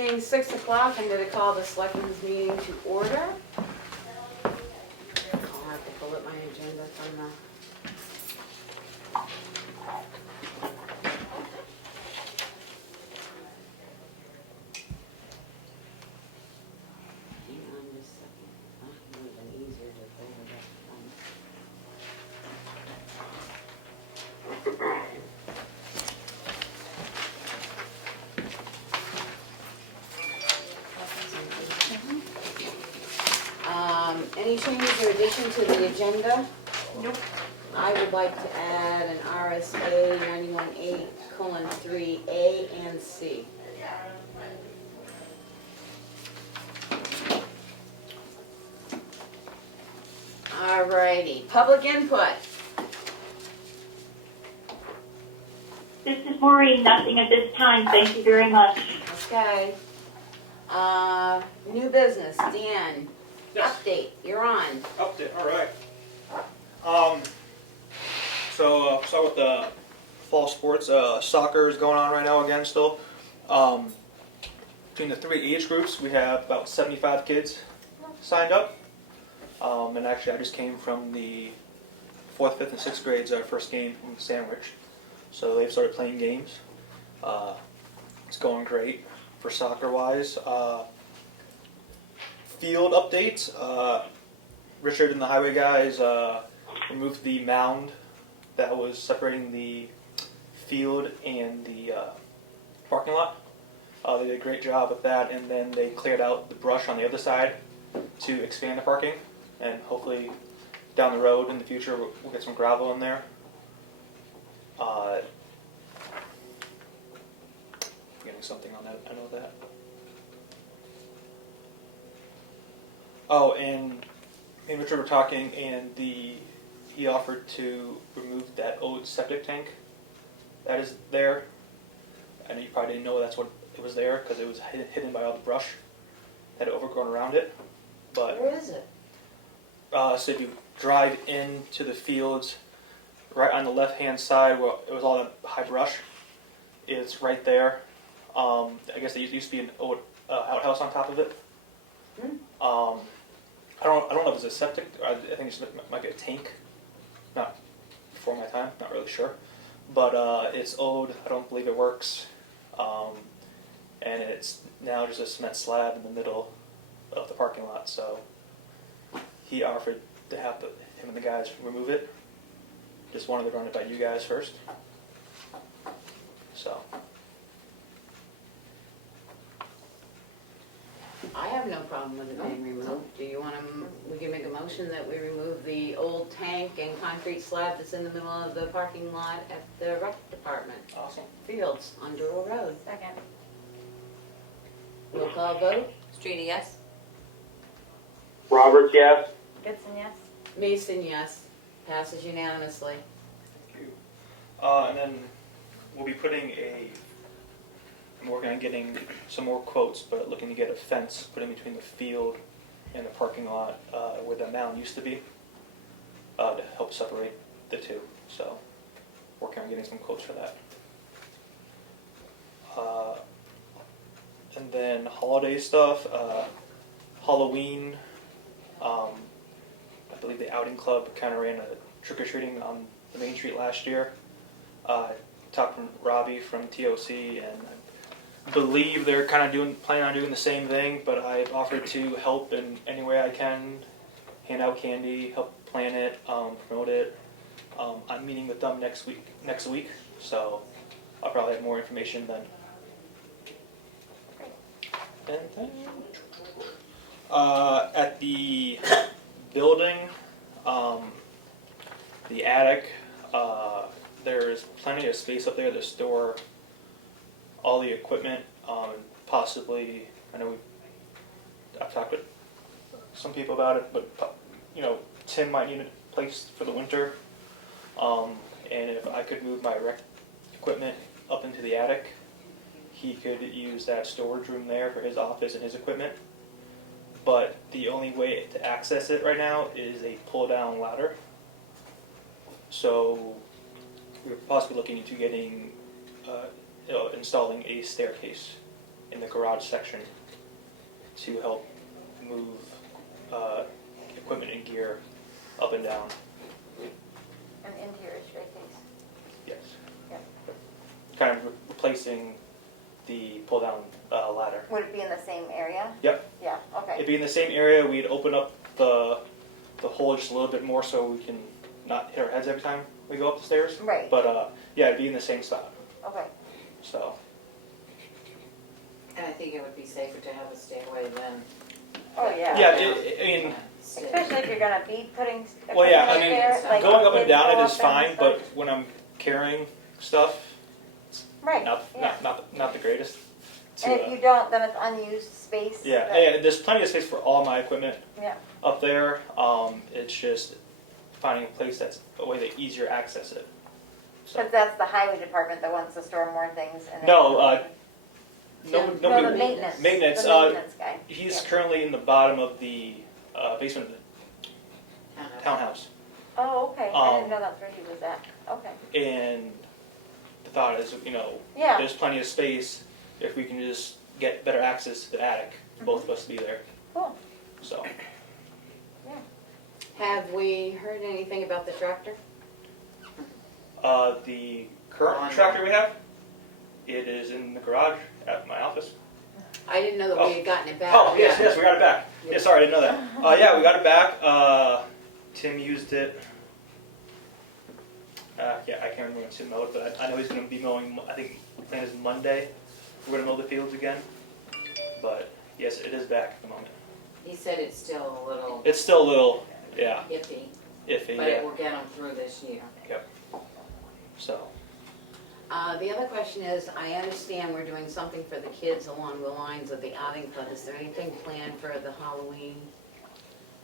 being 6 o'clock, I'm going to call the Selectmen's meeting to order. I'll have to pull up my agenda from the... Hang on just a second. It would have been easier to pull it up from... Any changes or addition to the agenda? Nope. I would like to add an RSA 91.8:3A and C. Alrighty, public input. This is Maureen. Nothing at this time. Thank you very much. Okay. New business, Dan. Yes. Update, you're on. Update, all right. So start with the fall sports. Soccer is going on right now again still. Between the three age groups, we have about 75 kids signed up. And actually, I just came from the 4th, 5th, and 6th grades, our first game in Sandwich. So they've started playing games. It's going great for soccer-wise. Field updates. Richard and the highway guys removed the mound that was separating the field and the parking lot. They did a great job with that, and then they cleared out the brush on the other side to expand the parking, and hopefully down the road in the future we'll get some gravel in there. Getting something on that, I know that. Oh, and me and Richard were talking, and he offered to remove that old septic tank that is there. I know you probably didn't know that's what it was there because it was hidden by all the brush that had overgrown around it. But Where is it? so if you drive into the fields, right on the left-hand side where it was all that high brush, it's right there. I guess there used to be an old outhouse on top of it. I don't know if it's a septic. I think it might be a tank. Not before my time. Not really sure. But it's old. I don't believe it works. And it's now just a cement slab in the middle of the parking lot. So he offered to have him and the guys remove it. Just wanted to run it by you guys first. So. I have no problem with it being removed. Do you want to, we can make a motion that we remove the old tank and concrete slab that's in the middle of the parking lot at the rec department. Awesome. Fields on Durrell Road. Second. Roll call vote. Streety, yes. Roberts, yes. Goodson, yes. Mason, yes. Passes unanimously. Thank you. And then we'll be putting I'm working on getting some more quotes, but looking to get a fence put in between the field and the parking lot where the mound used to be to help separate the two. So working on getting some quotes for that. And then holiday stuff, Halloween, I believe the outing club kind of ran a trick-or-treating on the main street last year. Talked from Robbie from TOC, and I believe they're kind of planning on doing the same thing, but I've offered to help in any way I can, hand out candy, help plan it, promote it. I'm meeting with them next week, so I'll probably have more information then. And then at the building, the attic, there's plenty of space up there to store all the equipment, possibly, I know I've talked with some people about it, but Tim might need a place for the winter, and if I could move my rec equipment up into the attic, he could use that storage room there for his office and his equipment. But the only way to access it right now is a pull-down ladder. So we're possibly looking into getting, installing a staircase in the garage section to help move equipment and gear up and down. And interior staircase. Yes. Yep. Kind of replacing the pull-down ladder. Would it be in the same area? Yep. Yeah, okay. It'd be in the same area. We'd open up the hole just a little bit more so we can not hit our heads every time we go up the stairs. Right. But yeah, it'd be in the same spot. Okay. So. And I think it would be safer to have a stairway than. Oh, yeah. Yeah, I mean, Especially if you're gonna be putting well, yeah, I equipment mean, there, like going up and kids down go it up is and fine, stuff. but when I'm carrying stuff, Right, not yeah. not the greatest. And if you don't, then it's unused space. Yeah, that- and there's plenty of space for all my equipment Yeah. up there. It's just finding a place that's a way to easier access it. So. Because that's the highway department that wants to store more things. And No, no, the nobody. maintenance. Maintenance, The maintenance guy. He's Yeah. currently in the bottom of the basement of the townhouse, Oh, okay. I Um, didn't know that's where he was at. Okay. and the thought is, Yeah. there's plenty of space if we can just get better access to the attic, both of us to be there. Cool. So. Have we heard anything about the tractor? The current tractor we have, it is in the garage at my office. I didn't know that we had gotten it back. Oh, yes, Yeah. we got it back. Yeah, sorry, I didn't know that. Yeah, we got it back. Tim used it. Yeah, I can't remember when Tim mowed, but I know he's going to be mowing, I think the plan is Monday. We're going to mow the fields again. But yes, it is back at the moment. He said it's still a little It's still a little, yeah, iffy, iffy, but yeah. it will get him through this year. So, The other question is, I understand we're doing something for the kids along the lines of the outing club. Is there anything planned for the Halloween,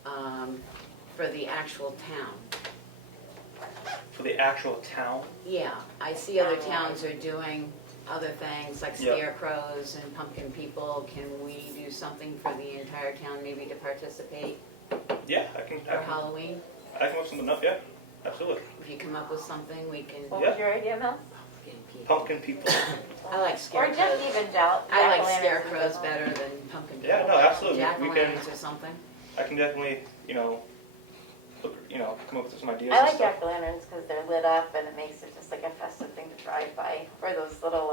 for the actual town? for the actual town, Yeah, I see other towns are doing other things like Yep. scarecrows and pumpkin people. Can we do something for the entire town maybe to participate yeah, I can for Halloween? whip something up, yeah, absolutely. If you come up with something, we can, What Yeah. was your idea, Mel? Pumpkin people. I like Or scarecrows. just even I like jack-o'-lanterns scarecrows and better than pumpkin people. Yeah, no, absolutely. We Jack-o'-lanterns or something. I can definitely, come up with some ideas I and like stuff. jack-o'-lanterns because they're lit up and it makes it just like a festive thing to drive by. Or those little,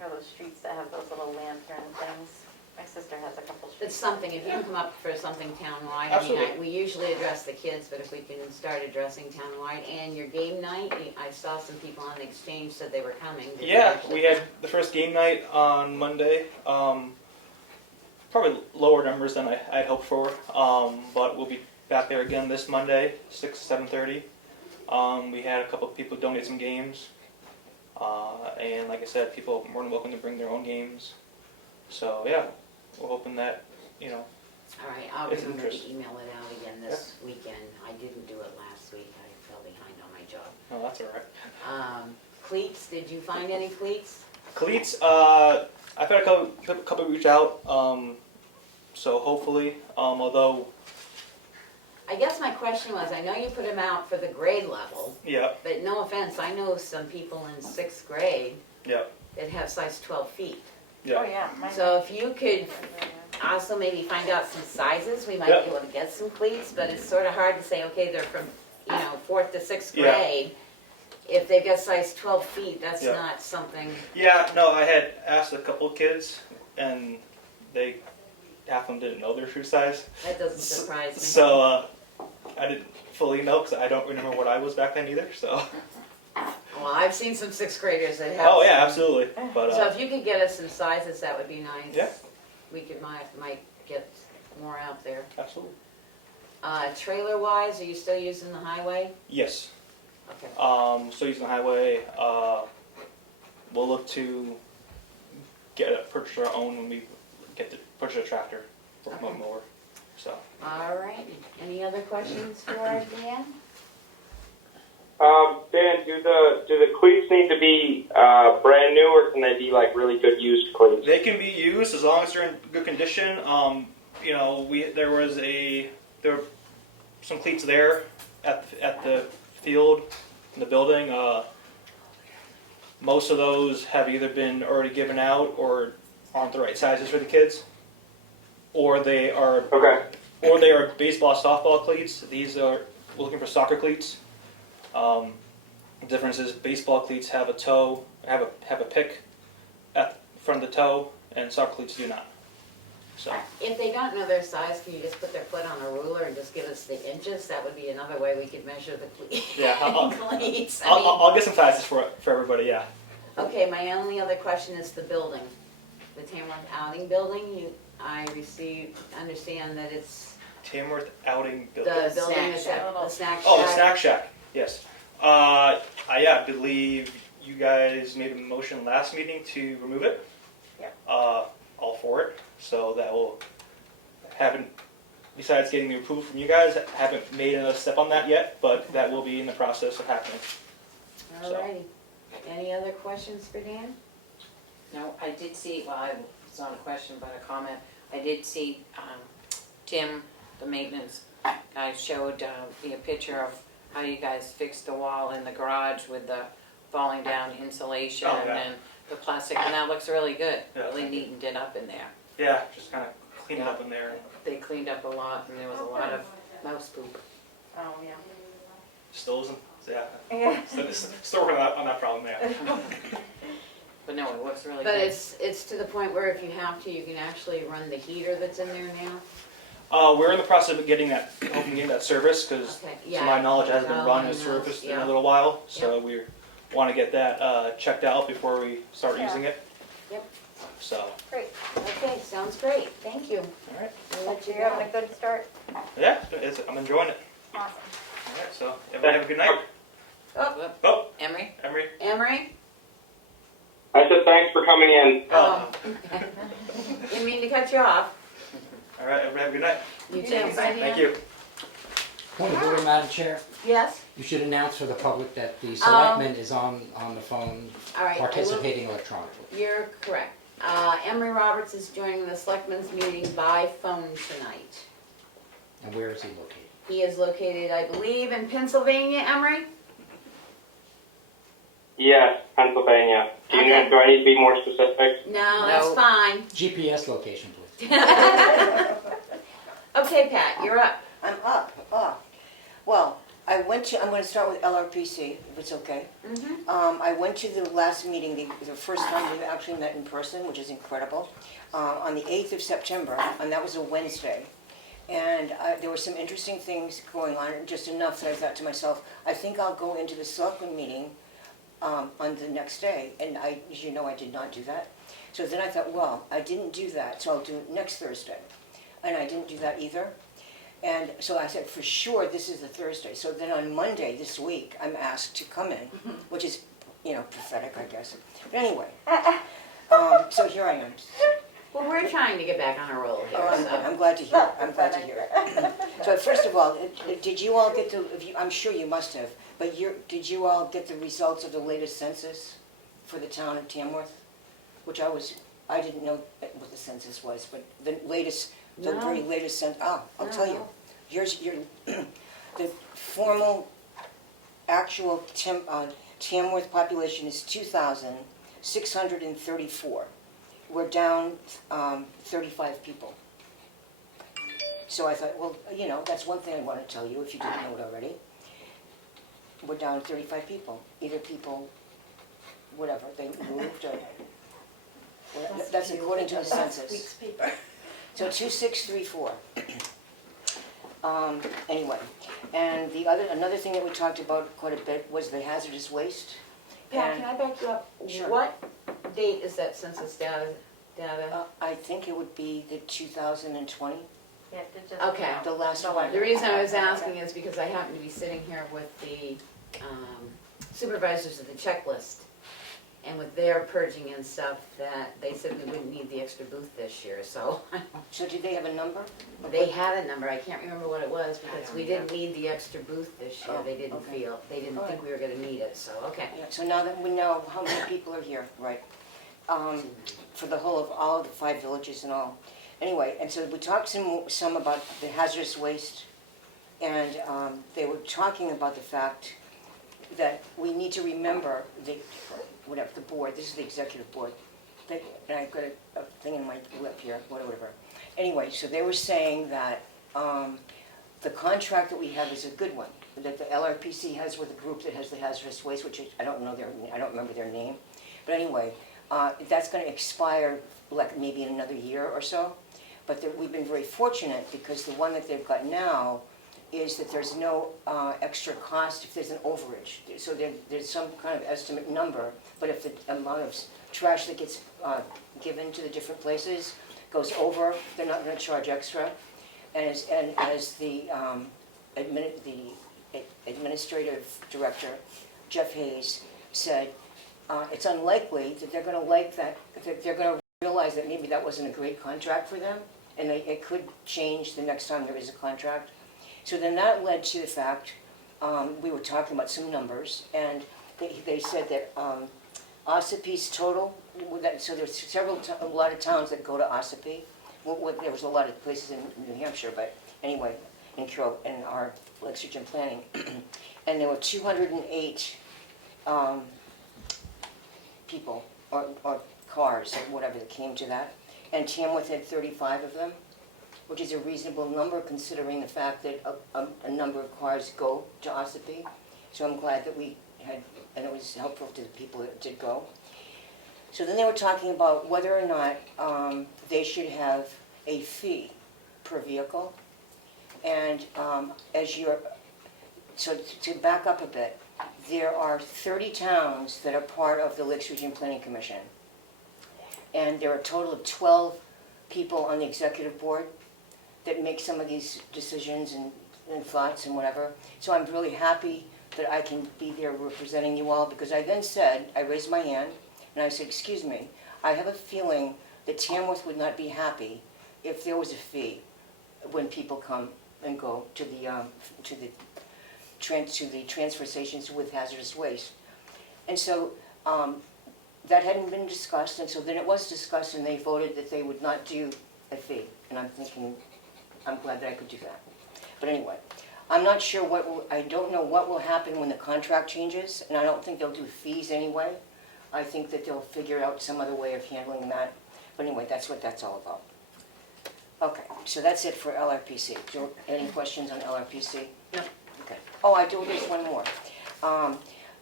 those streets that have those little lantern things. My sister has a couple It's streets. something, if you can come up for something townwide, I mean, Absolutely. we usually address the kids, but if we can start addressing townwide, and your game night, I saw some people on the exchange said they were coming. Did they Yeah, actually we had the first game night on Monday. Probably lower numbers than I'd hoped for, but we'll be back there again this Monday, 6 to 7:30. We had a couple of people donate some games, and like I said, people are more than welcome to bring their own games. So yeah, we're hoping that, All right, I'll It's remember interest. to email it out again this weekend. I didn't do it last week, I fell behind on my job. no, that's all right. Cleats, did you find any cleats? Cleats, I've had a couple reach out, so hopefully, although, I guess my question was, I know you put them out for the grade level, yeah, but no offense, I know some people in 6th grade yeah, that have size 12 feet. Oh, yeah, yeah. mine- So if you could also maybe find out some sizes, we might Yep. be able to get some cleats, but it's sort of hard to say, okay, they're from, 4th to 6th Yeah. grade. If they've got size 12 feet, that's Yeah. not something, yeah, no, I had asked a couple of kids, and half of them didn't know their shoe size, that doesn't surprise me. so, I didn't fully know, because I don't remember what I was back then either, so. Well, I've seen some 6th graders that have. Oh, yeah, some- absolutely, but, So if you could get us some sizes, that would be nice. Yeah. We might get more out there. absolutely. Trailer wise, are you still using the highway? Yes, Okay. still using the highway, we'll look to purchase our own when we purchase a tractor for Okay. mower, so. All right. Any other questions for Dan? Dan, do the cleats need to be brand new, or can they be like really good used cleats? They can be used as long as they're in good condition. There were some cleats there at the field in the building. Most of those have either been already given out or aren't the right sizes for the kids, or they are Okay. baseball, softball cleats. These are, we're looking for soccer cleats. The difference is baseball cleats have a toe, have a pick at the front of the toe, and soccer cleats do not. So, If they don't know their size, can you just put their foot on a ruler and just give us the inches? That would be another way we could measure the yeah, cleats. I'll get some sizes for everybody. Yeah. Okay, my only other question is the building, the Tamworth Outing Building. I understand that it's Tamworth Outing the Building. building Snack that's shack. at the snack shack. Oh, the snack shack. Yes. I believe you guys made a motion last meeting to remove it. Yep. All for it. So that will haven't. Besides getting the approval from you guys, haven't made another step on that yet, but that will be in the process of happening. Alrighty. Any other questions for Dan? No, I did see, well, it's not a question, but a comment. I did see Tim, the maintenance guy, showed me a picture of how you guys fixed the wall in the garage with the falling down insulation Oh, yeah. and the plastic, and that looks really good. Yeah, Really thank you. neatened it up in there. Yeah, just kind of clean it up in there. They cleaned up a lot, and there was a lot of mouse poop. Oh, yeah. Still isn't. Yeah. Yeah. Still working on that problem. Yeah. But no, it looks really But good. it's to the point where if you have to, you can actually run the heater that's in there now? We're in the process of getting that, hoping getting that service because, Okay, to yeah. my knowledge, it hasn't been run Oh, and no, serviced in yeah. a little while. So we want to get that checked out before we start Yeah. using it. Yep. So, Great. Okay, sounds great. Thank you. all right. We'll let you You're having go. a good start. Yeah, I'm enjoying it. Awesome. All right. So everybody have a good night. Oh, Oh, Emery? Emery. Emery? I said thanks for coming in. Oh. Didn't mean to cut you off. All right. Everybody have a good night. You too. too. Bye. Thank you. Point of order, Madam Chair. Yes? You should announce for the public that the Selectmen is on the phone All right. I will- participating electronically. You're correct. Emery Roberts is joining the Selectmen's meeting by phone tonight. And where is he located? He is located, I believe, in Pennsylvania, Emery? Yes, Pennsylvania. Do Okay. do I need to be more specific? No, that's No. fine. GPS location, please. Okay, Pat, you're up. I'm up. Well, I'm going to start with LRPC, if it's okay. Mhm. I went to the last meeting, the first time we actually met in person, which is incredible, on the 8th of September, and that was a Wednesday. And there were some interesting things going on, just enough that I thought to myself, I think I'll go into the Selectmen meeting on the next day. And as you know, I did not do that. So then I thought, well, I didn't do that, so I'll do it next Thursday. And I didn't do that either. And so I said, for sure, this is the Thursday. So then on Monday this week, I'm asked to come in, which is, pathetic, I guess. But anyway, so here I am. Well, we're trying to get back on a roll here, Oh, so. I'm glad to hear it. I'm glad to hear it. So first of all, did you all get I'm sure you must have, but did you all get the results of the latest census for the town of Tamworth? Which I didn't know what the census was, but the No. very latest census, I'll tell you. No. Yours, the formal, actual Tamworth population is 2,634. We're down 35 people. So I thought, well, that's one thing I want to tell you if you didn't know it already. We're down 35 people. Either people, whatever, they moved or, that's according to the census. So 2634. Anyway, and another thing that we talked about quite a bit was the hazardous waste. Pat, And- can I back you up? Sure. What date is that census data? I think it would be the 2020, Yeah, Okay. the last one. The reason I was asking is because I happen to be sitting here with the supervisors of the checklist. And with their purging and stuff, that they said we wouldn't need the extra booth this year, so. So did they have a number? They had a number, I can't remember what it was, because we didn't need the extra booth this year. Oh, They didn't okay. they didn't think we were gonna need it, so, okay. Yeah, so now that we know how many people are here, right? For the whole of all of the 5 villages and all. Anyway, and so we talked some about the hazardous waste, and they were talking about the fact that we need to remember the board, this is the executive board, and I've got a thing in my lip here, whatever. Anyway, so they were saying that the contract that we have is a good one, that the LRPC has with the group that has the hazardous waste, which I don't remember their name. But anyway, that's going to expire like maybe in another year or so. But we've been very fortunate because the one that they've got now is that there's no extra cost if there's an overage. So there's some kind of estimate number, but if the amount of trash that gets given to the different places goes over, they're not going to charge extra. And as the administrative director, Jeff Hayes, said, it's unlikely that they're going to like that, that they're going to realize that maybe that wasn't a great contract for them, and it could change the next time there is a contract. So then that led to the fact, we were talking about some numbers, and they said that Ossipee's total, so there's a lot of towns that go to Ossipee. There was a lot of places in New Hampshire, but anyway, in our Lexington planning, and there were 208 people or cars or whatever that came to that, and Tamworth had 35 of them, which is a reasonable number considering the fact that a number of cars go to Ossipee. So I'm glad that we had, and it was helpful to the people that did go. So then they were talking about whether or not they should have a fee per vehicle. And so to back up a bit, there are 30 towns that are part of the Lakes Region Planning Commission. And there are a total of 12 people on the executive board that make some of these decisions and thoughts and whatever. So I'm really happy that I can be there representing you all, because I then said, I raised my hand, and I said, excuse me, I have a feeling that Tamworth would not be happy if there was a fee when people come and go to the transfer stations with hazardous waste. And so that hadn't been discussed, and so then it was discussed, and they voted that they would not do a fee. And I'm thinking, I'm glad that I could do that. But anyway, I'm not sure I don't know what will happen when the contract changes, and I don't think they'll do fees anyway. I think that they'll figure out some other way of handling that. But anyway, that's what that's all about. Okay, so that's it for LRPC. Any questions on LRPC? No. Okay. Oh, there's one more.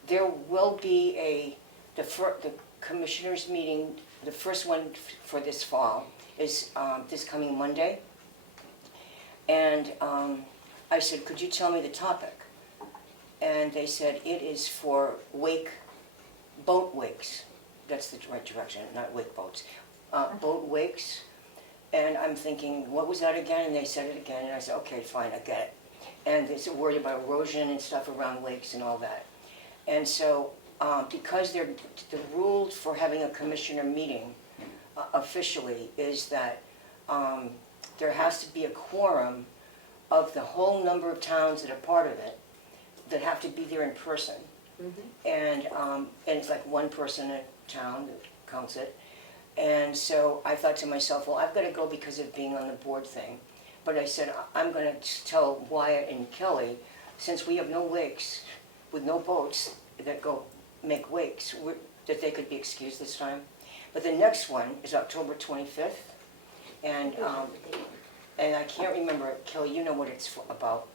There will be the commissioners meeting, the first one for this fall is this coming Monday. And I said, could you tell me the topic? And they said, it is for boat wakes. That's the right direction, not wake boats. Boat wakes. And I'm thinking, what was that again? And they said it again, and I said, okay, fine, I get it. And they said worried about erosion and stuff around lakes and all that. And so, because the rule for having a commissioner meeting officially is that there has to be a quorum of the whole number of towns that are part of it that have to be there in person. Mm-hmm. And it's like one person a town that counts it. And so I thought to myself, well, I've got to go because of being on the board thing. But I said, I'm going to tell Wyatt and Kelly, since we have no lakes with no boats that go make wakes, that they could be excused this time. But the next one is October 25th. And I can't remember, Kelly, you know what it's about?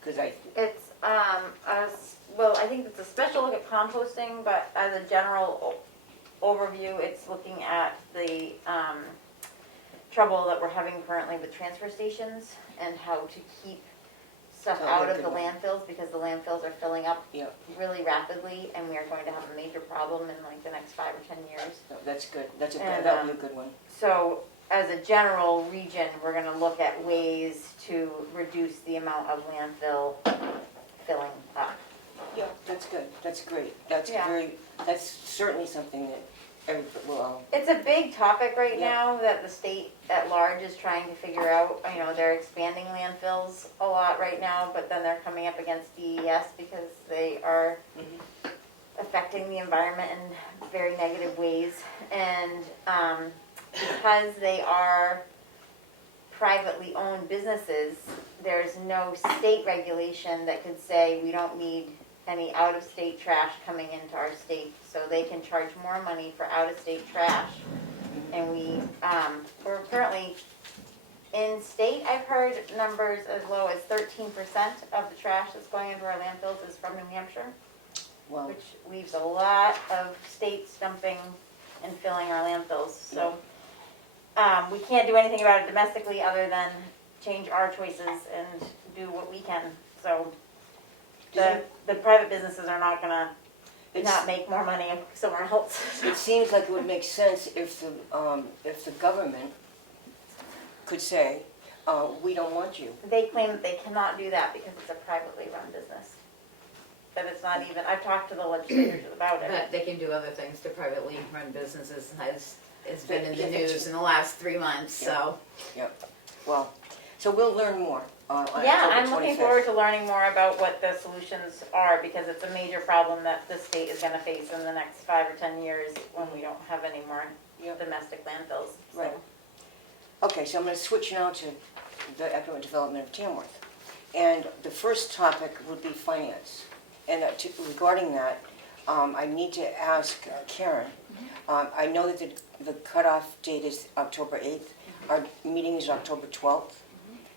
Because It's, well, I think it's a special look at composting, but as a general overview, it's looking at the trouble that we're having currently with transfer stations and how to keep stuff out of the landfills, because the landfills are filling up really rapidly, and we are going to have a major problem in like the next 5 or 10 years. No, that's good. That would be a good one. So as a general region, we're going to look at ways to reduce the amount of landfill filling up. Yeah, that's good. That's great. That's certainly something that everybody will. It's a big topic right now that the state at large is trying to figure out. You know, they're expanding landfills a lot right now, but then they're coming up against DES because they are affecting the environment in very negative ways. And because they are privately owned businesses, there's no state regulation that could say we don't need any out-of-state trash coming into our state, so they can charge more money for out-of-state trash. And we're currently, in state, I've heard numbers as low as 13% of the trash that's going into our landfills is from New Hampshire, Well, which leaves a lot of states dumping and filling our landfills, so. We can't do anything about it domestically other than change our choices and do what we can, so. The private businesses are not gonna not make more money somewhere else. it seems like it would make sense if the government could say, we don't want you. They claim that they cannot do that because it's a privately run business. That it's not even, I've talked to the legislators about it. But they can do other things to privately run businesses, has been in the Yeah, news in the last 3 months, so. Yep. Well, so we'll learn more on Yeah, October I'm looking 25th. forward to learning more about what the solutions are, because it's a major problem that the state is gonna face in the next 5 or 10 years when we don't have any more Yep. domestic landfills, so. Right. Okay, so I'm going to switch now to the economic development of Tamworth. And the first topic would be finance. And regarding that, I need to ask Karen. I know that the cutoff date is October 8th. Our meeting is October 12th.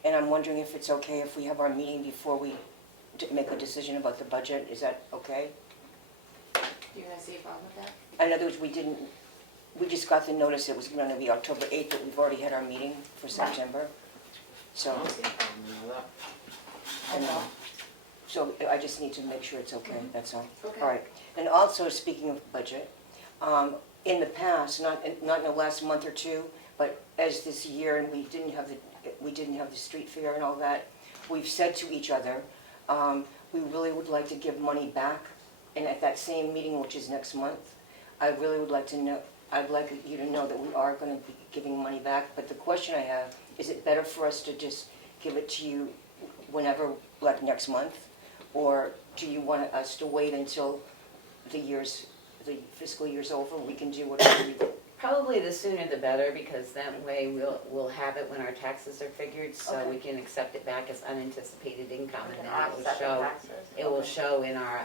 And I'm wondering if it's okay if we have our meeting before we make a decision about the budget. Is that okay? Do you guys see a problem with that? In other words, we just got the notice it was going to be October 8th, but we've already had our meeting for September. So, I don't see a problem with that. and, so I just need to make sure it's okay, that's all. Okay. All right. And also, speaking of budget, in the past, not in the last month or two, but as this year, and we didn't have the street fair and all that, we've said to each other, we really would like to give money back. And at that same meeting, which is next month, I really would like to know, I'd like you to know that we are going to be giving money back. But the question I have, is it better for us to just give it to you whenever, like next month? Or do you want us to wait until the fiscal year's over? We can do whatever we do. Probably the sooner the better, because that way we'll have it when our taxes are figured, so Okay. we can accept it back as unanticipated income, We and can then it will offset the show, taxes. it will show in our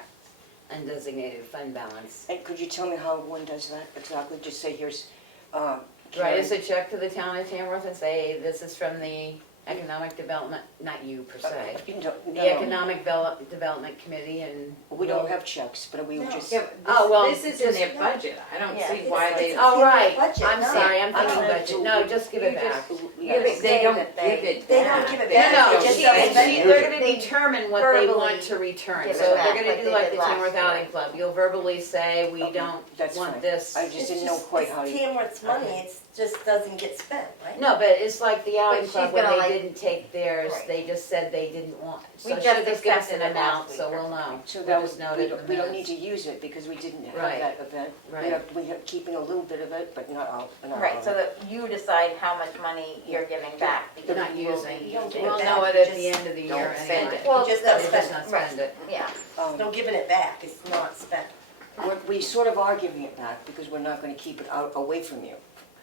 undesignated fund balance. And could you tell me how one does that exactly? Just say, here's, Write Karen. us a check to the town of Tamworth and say, this is from the economic development, not you per se, the Economic Development Committee, and. We don't have checks, but we would just. Yeah, Oh, well, this is in their budget. I don't Yeah. see why they. Oh, right, budget, I'm no. sorry, I'm thinking Yeah. budget, no, just give it You back. just- Yes. They don't that give they- it They back. don't give it They back. No, don't just she, give don't it spend she, it. they're gonna They determine what they want verbally to return, give it so back they're gonna like do they like did the last Tamworth year. Outing Club, you'll verbally say, we don't That's want fine. this. I just didn't know quite how to. Tamworth's money, Okay. it just doesn't get spent, right? No, but it's like the outing she's club, when gonna, they like- didn't take theirs, Right. they just said they didn't want, We so just she'll just give us accepted an it last amount, week so or we'll something. know. So We'll that just was, note it in the we don't need minutes. to use it because we didn't have Right. that event. Right. We are keeping a little bit of it, but not all. Right, so that you decide how much money you're giving back. They're because not we will using, be You don't using give we'll it know back, it you at the just end of the year don't spend anyway. it. Well, You just They don't just spend not it. spend it. Yeah, No giving it back, it's not spent. We sort of are giving it back because we're not going to keep it out away from you.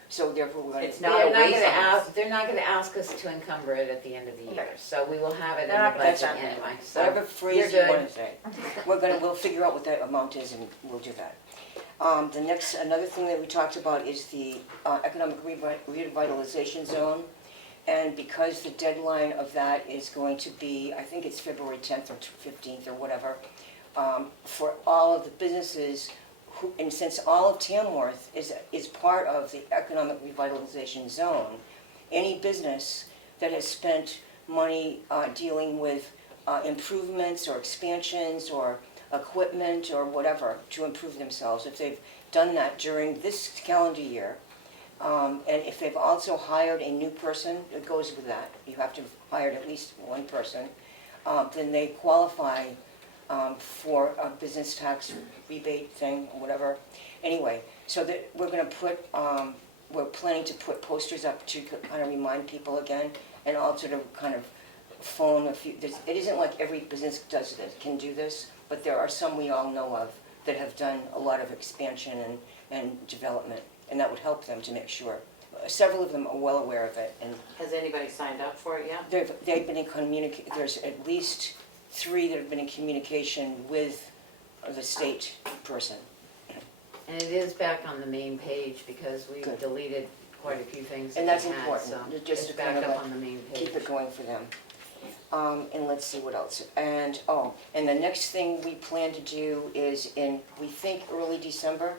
So therefore, we're going It's to. not They're a not waste gonna of us. ask, they're not gonna ask us to encumber it at the end of the year, Right. so we will have it in They're the not gonna budget spend it. anyway, so. Whatever you're phrase you good. want to say. We'll figure out what that amount is and we'll do that. Another thing that we talked about is the economic revitalization zone. And because the deadline of that is going to be, I think it's February 10th or 15th or whatever, for all of the businesses, and since all of Tamworth is part of the economic revitalization zone, any business that has spent money dealing with improvements or expansions or equipment or whatever to improve themselves, if they've done that during this calendar year, and if they've also hired a new person, it goes with that, you have to have hired at least one person, then they qualify for a business tax rebate thing, or whatever. Anyway, so that we're going to put, we're planning to put posters up to kind of remind people again, and also to kind of phone a few. It isn't like every business does this, can do this, but there are some we all know of that have done a lot of expansion and development, and that would help them to make sure. Several of them are well aware of it, and Has anybody signed up for it yet? they've been in communication. There's at least 3 that have been in communication with the state person. And it is back on the main page because we Good. deleted quite a few things And that that's we had, important, so just it's to back kind of up on the main page. keep it going for them. And let's see what else. And the next thing we plan to do is we think early December.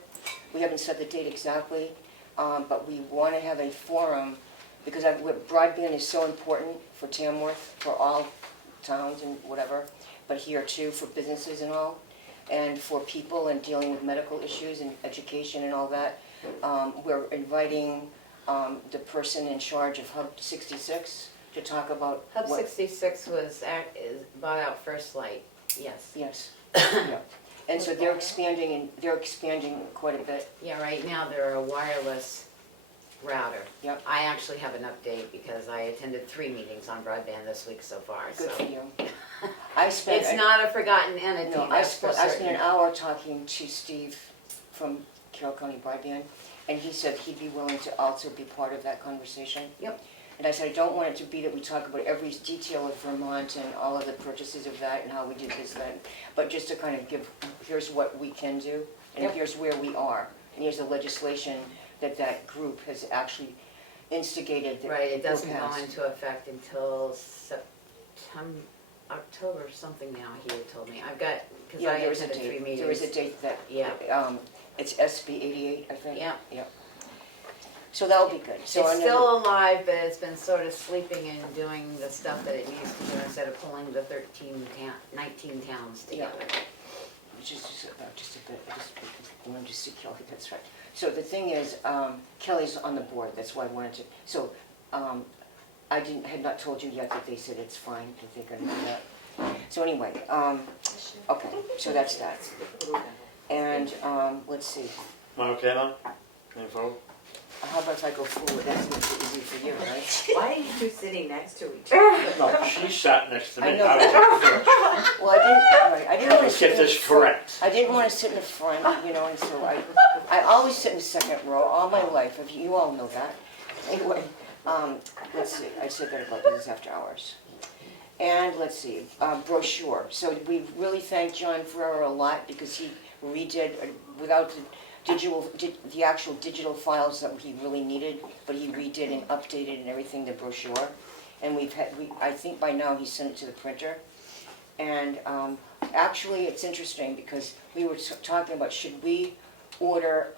We haven't set the date exactly, but we want to have a forum because broadband is so important for Tamworth, for all towns and whatever, but here too for businesses and all, and for people and dealing with medical issues and education and all that. We're inviting the person in charge of Hub 66 to talk about Hub what- 66 is bought out First Light, yes. Yes. Yeah. And so they're expanding quite a bit. Yeah, right now they're a wireless router. Yep. I actually have an update because I attended 3 meetings on broadband this week so far, Good for so. you. I spent. It's not a forgotten entity, No, I that's for spent an certain. hour talking to Steve from Carroll County Broadband, and he said he'd be willing to also be part of that conversation. Yep. And I said, I don't want it to be that we talk about every detail of Vermont and all of the purchases of that and how we did this then, but just to kind of give, here's what we can do, and Yep. here's where we are, and here's the legislation that group has actually instigated that Right, it will doesn't go pass. into effect until September, October, something now, he had told me. I've got, because Yeah, I there is a attended 3 date, meetings. there is a date that, Yeah. it's SB 88, I think. Yeah. Yep. So that'll be good. So It's another- still alive, but it's been sort of sleeping and doing the stuff that it needs to do instead of pulling the 19 towns Yeah. together. Just a bit, I just wanted to see Kelly, that's right. So the thing is, Kelly's on the board, that's why I wanted to, so, I had not told you yet that they said it's fine, that they're gonna do that. So anyway, okay, so that's that. And, let's see, Okay now? Can you vote? how about if I go forward, that's much easier for you, right? Why are you two sitting next to each other? No, she sat next to me. I know. I was at first. Well, I didn't want to Let's sit get in the this front. correct. I didn't want to sit in the front, you know, and so I always sit in the second row all my life, if you all know that. Anyway, let's see, I said that about business after hours. And let's see, brochure. So we really thank John Ferrero a lot because he redid, without the actual digital files that he really needed, but he redid and updated and everything, the brochure. And I think by now he sent it to the printer. And actually, it's interesting because we were talking about should we order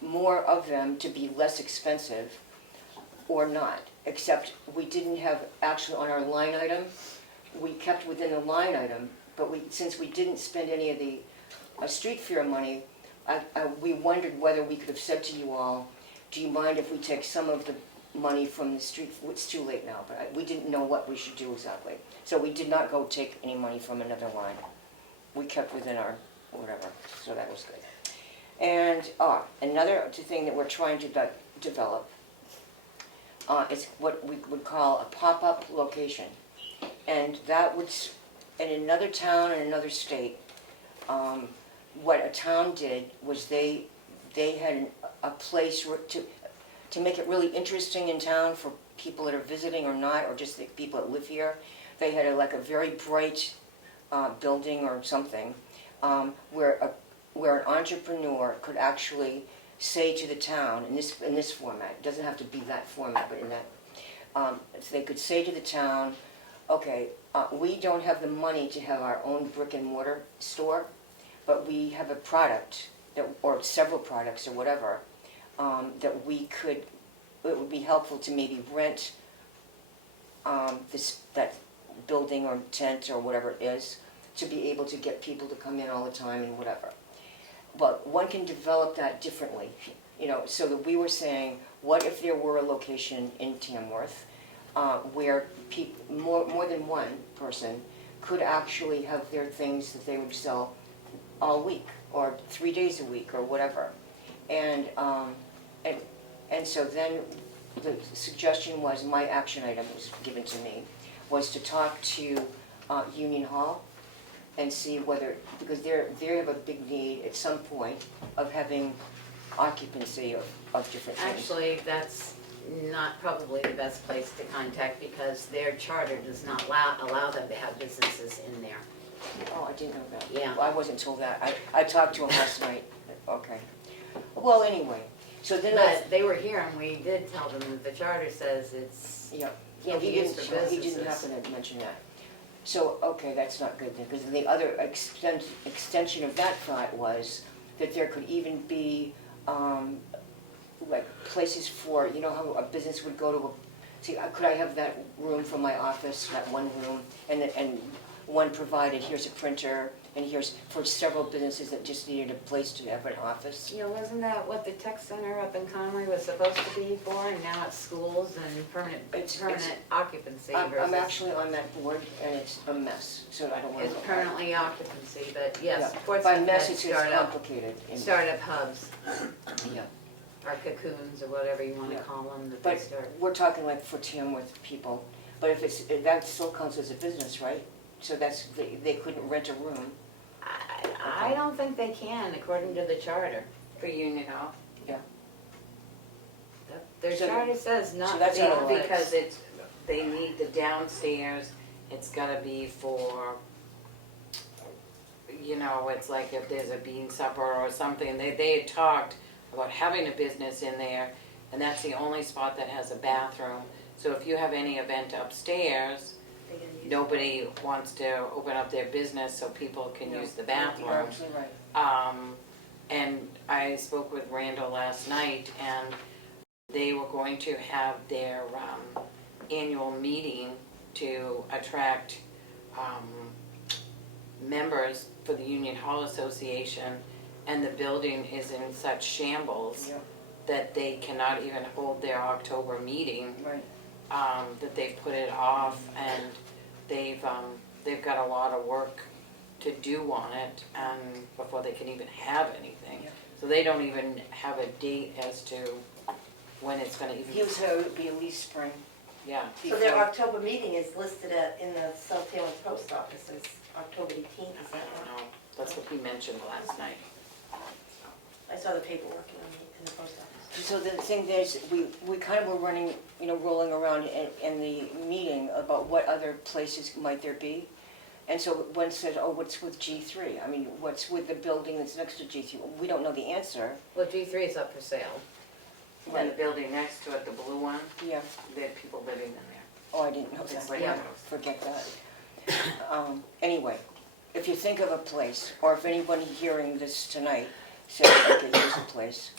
more of them to be less expensive or not, except we didn't have actually on our line item, we kept within the line item, but since we didn't spend any of the street fair money, we wondered whether we could have said to you all, do you mind if we take some of the money from the street, it's too late now, but we didn't know what we should do exactly. So we did not go take any money from another line. We kept within our whatever, so that was good. And another thing that we're trying to develop is what we would call a pop-up location. And that would, in another town in another state, what a town did was they had a place to make it really interesting in town for people that are visiting or not, or just the people that live here. They had a very bright building or something where an entrepreneur could actually say to the town in this format. It doesn't have to be that format, but in that, so they could say to the town, okay, we don't have the money to have our own brick and mortar store, but we have a product or several products or whatever that we could. It would be helpful to maybe rent that building or tent or whatever it is to be able to get people to come in all the time and whatever. But one can develop that differently, so that we were saying, what if there were a location in Tamworth where more than one person could actually have their things that they would sell all week or 3 days a week or whatever. And so then the suggestion was, my action item was given to me, was to talk to Union Hall and see whether, because they have a big need at some point of having occupancy of different things. Actually, that's not probably the best place to contact because their charter does not allow them to have businesses in there. Oh, I didn't know that. Yeah. Well, I wasn't told that. I talked to him last night. Okay. Well, anyway, so then But they were here and we did tell them that the charter says it's, yeah, can be used for he didn't businesses. happen to mention that. So, okay, that's not good then, because the other extension of that thought was that there could even be, like, places for, you know how a business would go to, see, could I have that room for my office, that one room, and one provided, here's a printer, and here's, for several businesses that just needed a place to have an office. You know, wasn't that what the tech center up in Conway was supposed to be for, and now it's schools and permanent occupancy I'm versus. actually on that board, and it's a mess, so I don't want to. It's permanently occupancy, but yes, Yeah. By Portsmouth mess, has it's complicated. startup hubs, Yeah. or cocoons, or whatever you wanna Yeah. call them, that they But start. we're talking like for Tamworth people, but if that still counts as a business, right? So that's, they couldn't rent a room. I don't think they can, according to the charter. For Union Hall. Their So- charter says not so to that's be not able allowed. to. Because they need the downstairs, it's gotta be for, you know, it's like if there's a bean supper or something, they had talked about having a business in there, and that's the only spot that has a bathroom. So if you have any event upstairs, nobody wants to open up their business so people can use the bathroom. You're absolutely right. And I spoke with Randall last night, and they were going to have their annual meeting to attract members for the Union Hall Association, and the building is in such shambles Yeah, that they cannot even hold their October meeting, right. that they've put it off, and they've got a lot of work to do on it, and before they can even have anything. Yeah. So they don't even have a date as to when it's gonna He even, was, it would be at least spring. yeah. So their October meeting is listed in the South Tamworth Post Office as October 18th, is I that don't right? know, that's what he mentioned last night. I saw the paperwork in the post office. So the thing is, we kind of were running, rolling around in the meeting about what other places might there be. And so one said, oh, what's with G3? I mean, what's with the building that's next to G3? We don't know the answer. Well, G3 is up for sale. And the building next to it, the blue one, Yeah. there are people living in there. Oh, I didn't know It's that. right Yeah, now. forget that. Anyway, if you think of a place, or if anybody hearing this tonight says, okay, here's a place,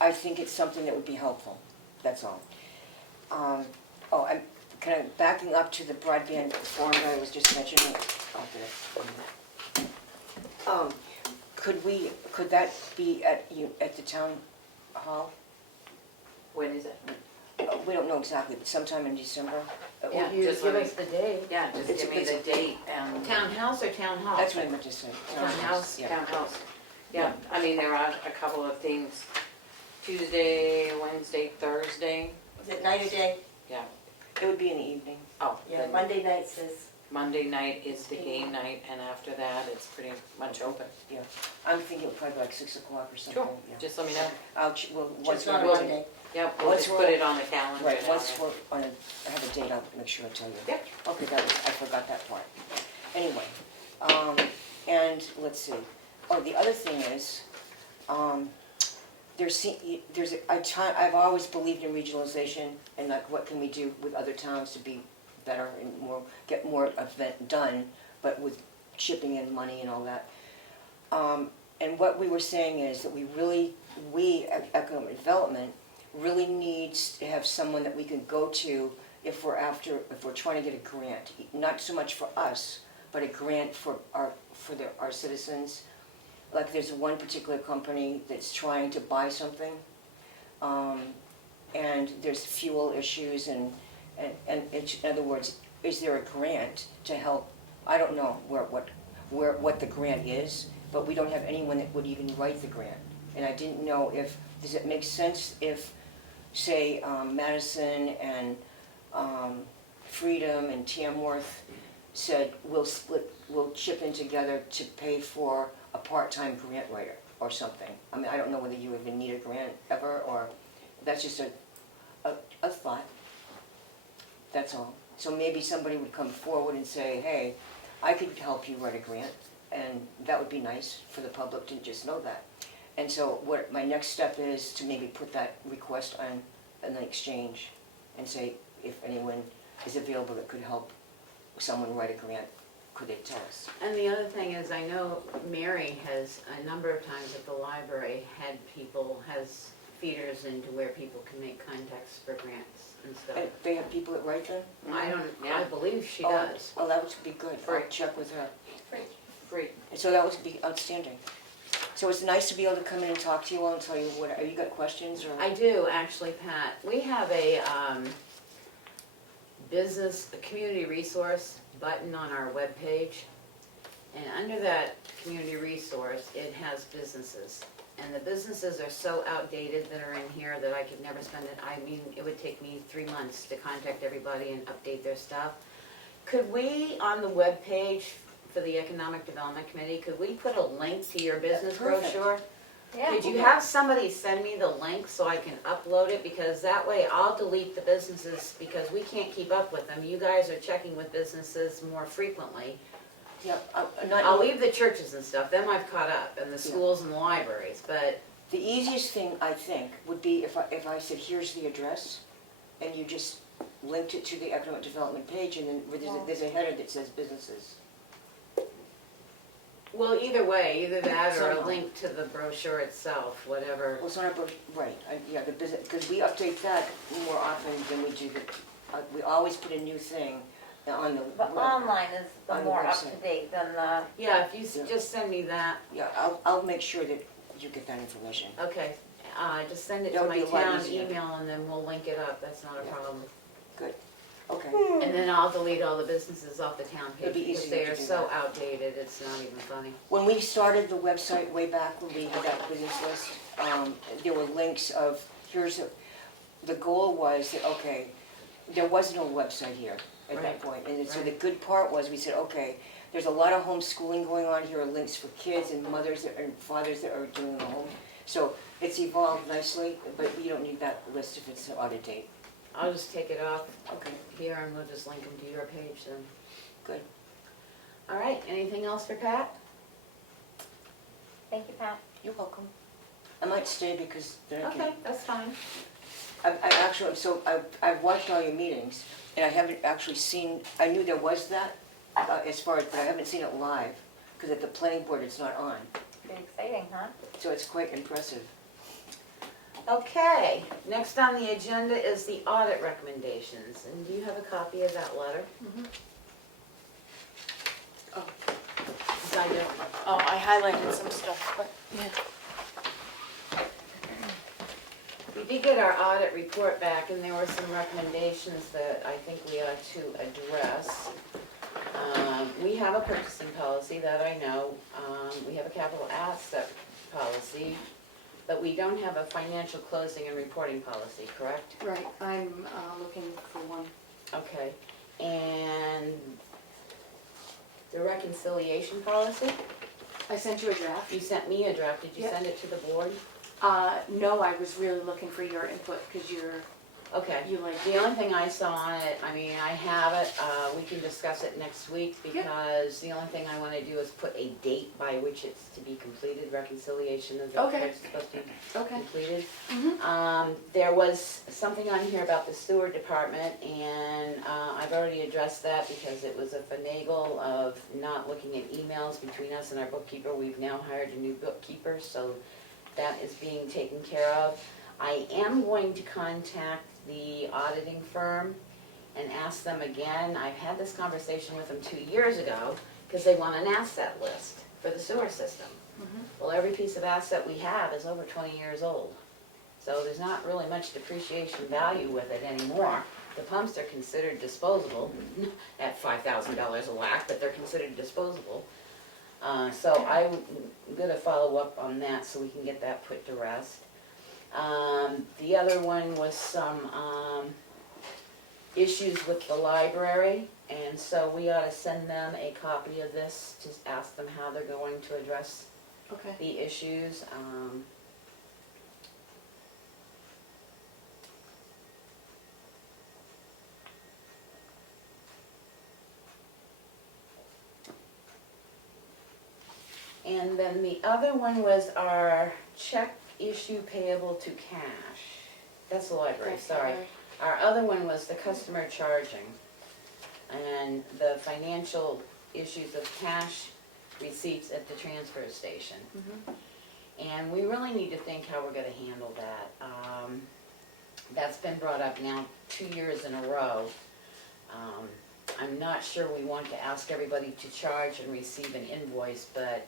I think it's something that would be helpful, that's all. I'm kind of backing up to the broadband forum that I was just mentioning. Could that be at the town hall? When is it? We don't know exactly, but sometime in December. Yeah, You just give let me- us the date. Yeah, just It's give a- me it's the a- date and. Townhouse or town hall? That's what I meant to say. Townhouse, Yeah. Townhouse. Yeah, I mean, there are a couple of things, Tuesday, Wednesday, Thursday, Is it night or day? It would be in the evening. oh, Yeah, then Monday night says, Monday night is the game night, and after that, it's pretty much open. I'm thinking probably like 6 o'clock or something. Sure, Yeah. just let me know. Once just not a we're- Monday. Yep, we'll Once just we're- put it on the calendar. Right, down once there. we're I have a date, I'll make sure I tell you. Yep. Okay, I forgot that part. Anyway, and let's see. Oh, the other thing is, I've always believed in regionalization and like what can we do with other towns to be better and get more event done, but with chipping in money and all that. And what we were saying is that we at Economic Development really needs to have someone that we can go to if we're trying to get a grant, not so much for us, but a grant for our citizens. Like there's one particular company that's trying to buy something, and there's fuel issues and in other words, is there a grant to help? I don't know what the grant is, but we don't have anyone that would even write the grant. And I didn't know does it make sense if, say, Madison and Freedom and Tamworth said, we'll chip in together to pay for a part-time grant writer or something. I mean, I don't know whether you even need a grant ever, or that's just that's all. So maybe somebody would come forward and say, hey, I could help you write a grant, and that would be nice for the public to just know that. And so what my next step is to maybe put that request on an exchange and say, if anyone is available that could help someone write a grant, could they tell us? And the other thing is, I know Mary has a number of times at the library has feeders into where people can make contacts for grants and stuff. And they have people that write them? I believe she Oh, does. well, that would be good. I'll check with her. Free. And so that would be outstanding. So it's nice to be able to come in and talk to you all and tell you what, you got questions or? I do, actually, Pat. We have a community resource button on our webpage. And under that community resource, it has businesses. And the businesses are so outdated that are in here that I could never spend it. I mean, it would take me 3 months to contact everybody and update their stuff. Could we, on the webpage for the Economic Development Committee, could we put a link to your business Perfect. brochure? Yeah. Could you have somebody send me the link so I can upload it? Because that way I'll delete the businesses because we can't keep up with them. You guys are checking with businesses more frequently. Yep, I'll leave the churches and stuff, them I've caught up, and the schools and the libraries, but the easiest thing, I think, would be if I said, here's the address, and you just linked it to the economic development page, and then there's a header that says businesses. well, either way, either that or a Somehow. link to the brochure itself, whatever. Well, it's not right, yeah, the business, because we update that more often than we do we always put a new thing on the But web. online is On the the more up website. to date than the, Yeah, if you just send me that, Yeah, I'll make sure that you get that information. okay. Just send it That to would my be a lot town easier. email and then we'll link it up, that's not a Yeah. problem. Okay, And then I'll delete all the businesses off the town page It'd be because easier they to are do so that. outdated, it's not even funny. when we started the website way back when we had that business list, there were links of, the goal was that, okay, there was no website here at that Right. point. And so the Right. good part was, we said, okay, there's a lot of homeschooling going on, here are links for kids and mothers and fathers that are doing the home. So it's evolved nicely, but you don't need that list if it's out of date. I'll just take it off Okay, here and we'll just link them to your page then. good. All right, anything else for Pat? thank you, Pat. You're welcome. I might stay because then I can. Okay, that's fine. I've watched all your meetings, and I haven't actually seen, I knew there was that, but I haven't seen it live, because at the planning board, it's not on. Pretty exciting, huh? So it's quite impressive. Okay, next on the agenda is the audit recommendations, and do you have a copy of that letter? Oh. 'Cause I don't. Oh, I highlighted some stuff, but yeah. We did get our audit report back, and there were some recommendations that I think we ought to address. We have a purchasing policy, that I know. We have a capital asset policy, but we don't have a financial closing and reporting policy, correct? Right, I'm looking for one. Okay, and the reconciliation policy? I sent you a draft. You sent me a draft, did you Yep. send it to the board? No, I was really looking for your input, because Okay. you like, The only thing I saw on it, I mean, I have it, we can discuss it next week, because the only thing I wanna do is put a date by which it's to be completed, reconciliation of the, Okay. what's supposed to be okay. completed. Mhm. There was something on here about the sewer department, and I've already addressed that because it was a finagle of not looking at emails between us and our bookkeeper. We've now hired a new bookkeeper, so that is being taken care of. I am going to contact the auditing firm and ask them again. I've had this conversation with them 2 years ago, because they want an asset list for the sewer system. Well, every piece of asset we have is over 20 years old. So there's not really much depreciation value with it anymore. The pumps are considered disposable at $5,000 a whack, but they're considered disposable. So I'm gonna follow up on that so we can get that put to rest. The other one was some issues with the library, and so we ought to send them a copy of this to ask them how they're going to address Okay. the issues. And then the other one was our check issue payable to cash. That's the library, That's sorry. all right. Our other one was the customer charging and the financial issues of cash receipts at the transfer station. Mhm. And we really need to think how we're gonna handle that. That's been brought up now 2 years in a row. I'm not sure we want to ask everybody to charge and receive an invoice, but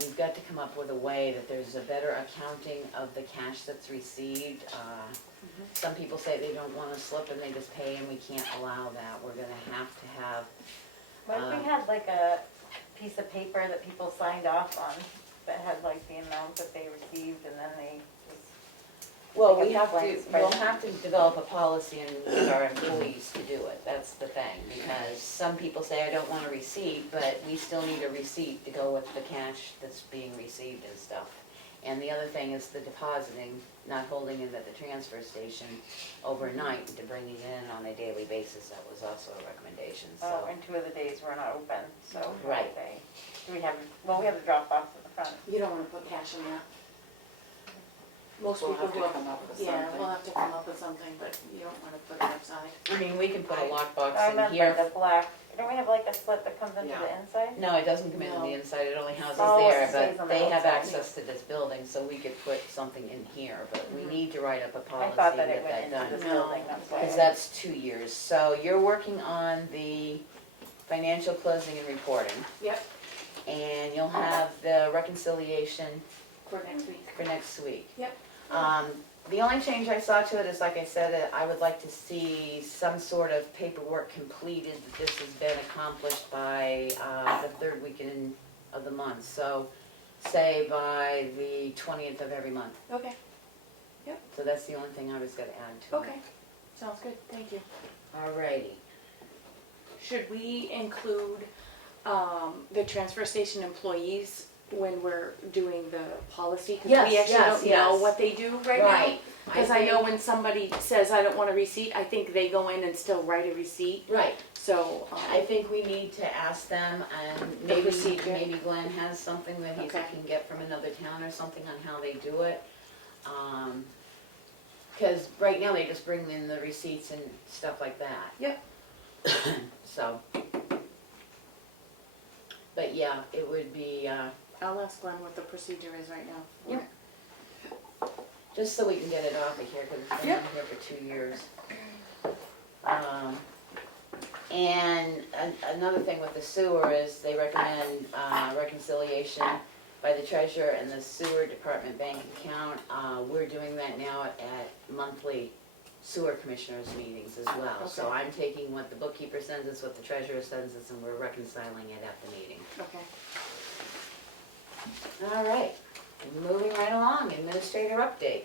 we've got to come up with a way that there's a better accounting of the cash that's received. Some people say they don't want a slip and they just pay, and we can't allow that. We're gonna have to have, What if we had like a piece of paper that people signed off on that had like the amount that they received and then they just. well, Like a we have to, blank we'll spreadsheet. have to develop a policy and get our employees to do it. That's the thing, because some people say, I don't want a receipt, but we still need a receipt to go with the cash that's being received and stuff. And the other thing is the depositing, not holding it at the transfer station overnight, to bringing it in on a daily basis. That was also a recommendation, so. Oh, and 2 of the days we're not open, so. how do Right. they- Do we have, well, we have the drop box at the front. You don't wanna put cash in that. Most We'll people have to will. come up with Yeah, something. we'll have to come up with something, but you don't wanna put it outside. I mean, we can put a I lockbox meant in like here. the black, don't we have like a slit that comes into Yeah. the inside? No, it doesn't come in on the No. inside, it only houses Oh, there, it stays but on the they have outside. access to this building, so we could put something in here, but we Mhm. need to write up a I policy thought to that it get went that into done. this No. building, that's why. Because that's 2 years, so you're working on the financial closing and reporting, Yep, and you'll have the reconciliation for next week. for next week. Yep. The only change I saw to it is, like I said, I would like to see some sort of paperwork completed, that this has been accomplished by, the third weekend of the month. So, say by the 20th of every month. Okay, So that's the only thing I was gonna add to it. okay, sounds good, thank you. Alrighty. Should we include, the transfer station employees when we're doing the policy? Cause we Yes, actually yes, don't know yes. what they do right now. Right. Cause I know when somebody says, I don't want a receipt, I think they go in and still write a receipt, Right. so, I think we need to ask them, and The maybe, procedure. maybe Glenn has something that he Okay. can get from another town or something on how they do it. Cause right now they just bring in the receipts and stuff like that. Yep. So. But yeah, it would be, I'll ask Glenn what the procedure is right now. Yep. just so we can get it off of here, cause it's been Yep. on here for 2 years. And another thing with the sewer is they recommend reconciliation by the treasurer and the sewer department bank account. We're doing that now at monthly sewer commissioners meetings as well. So Okay. I'm taking what the bookkeeper sends us, what the treasurer sends us, and we're reconciling it at the meeting. Okay. All right, moving right along, administrator update.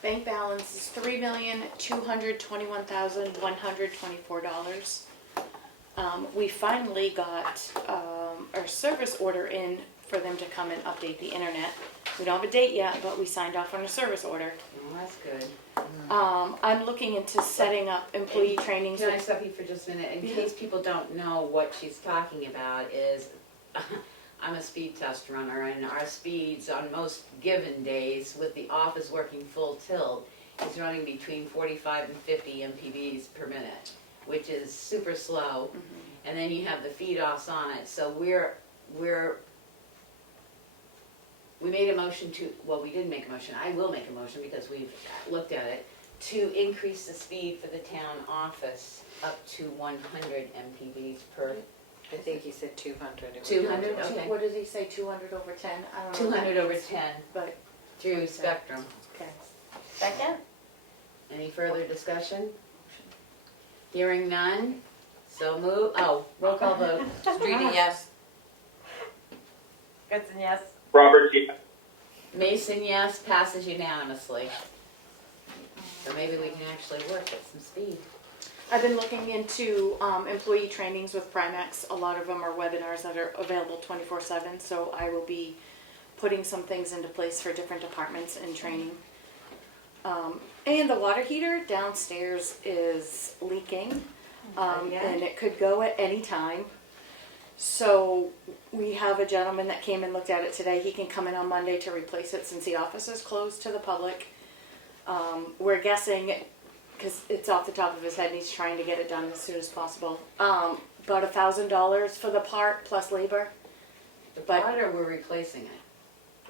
Bank balance is $3,221,124. We finally got, our service order in for them to come and update the internet. We don't have a date yet, but we signed off on a service order. Oh, that's good. I'm looking into setting up employee trainings. Can I stop you for just a minute? In Yeah. case people don't know what she's talking about is, I'm a speed test runner, and our speeds on most given days, with the office working full tilt, is running between 45 and 50 mpbs per minute, which is super slow. And then you have the feed-offs on it, so we made a motion to, well, we didn't make a motion, I will make a motion because we've looked at it, to increase the speed for the town office up to 100 mpbs per, I think he said 200. 200, okay. What does he say, 200 over 10? I don't know. what that 200 over means, 10 But, through Spectrum. okay. Second? Any further discussion? Hearing none, so move, oh, roll call vote. Streety, yes. Goodson, yes. Robert, yes. Mason, yes, passes unanimously. So maybe we can actually work at some speed. I've been looking into employee trainings with Primex. A lot of them are webinars that are available 24/7, so I will be putting some things into place for different departments and training. And the water heater downstairs is leaking, and it could go at any time. So we have a gentleman that came and looked at it today. He can come in on Monday to replace it since the office is closed to the public. We're guessing, because it's off the top of his head and he's trying to get it done as soon as possible, about $1,000 for the part plus labor. The But- part or we're replacing it?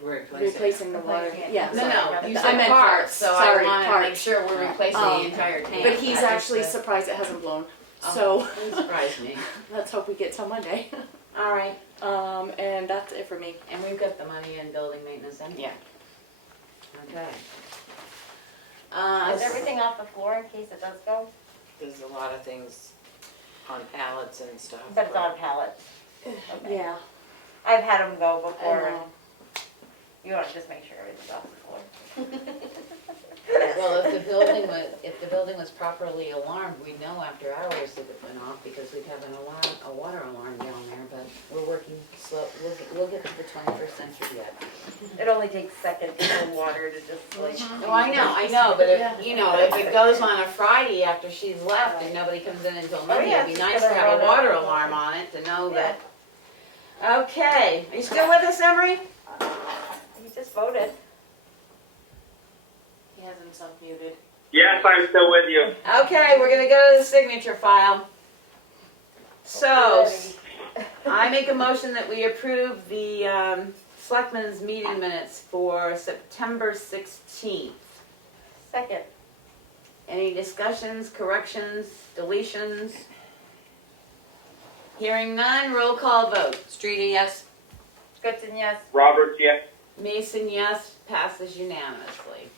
We're replacing. Replacing the water, Replacing it. yeah. No, sorry. you I said meant parts, so Sorry, I wanna make parts. sure we're replacing the entire tank. But he's not actually just the- surprised it hasn't blown. Oh. So Doesn't surprise me. let's hope we get till Monday. All right, And that's it for me. and we've got the money in building maintenance anyway. Yeah. Okay. Is everything off the floor in case it does go? There's a lot of things on pallets and stuff. But it's on pallets. Okay. Yeah. I've had them go I before. know. You want to just make sure everything's off the floor. Well, if the building was properly alarmed, we'd know after hours that it went off because we'd have a water alarm down there, but we're working slow, we'll get to the 21st century yet. It only takes seconds for water to just like. Oh, I know, but Yeah. if, if it goes on a Friday after she's left and nobody comes in until Monday, yeah, it'd be it's nice gonna to have a run water out. alarm on it to know Yeah. that. Okay, are you still with us, Emery? He just voted. He has himself muted. Yes, I'm still with you. Okay, we're gonna go to the signature file. So, I make a motion that we approve the Selectmen's meeting minutes for September 16th. Second. Any discussions, corrections, deletions? Hearing none, roll call vote. Streety, yes? Goodson, yes. Roberts, yes. Mason, yes, passes unanimously.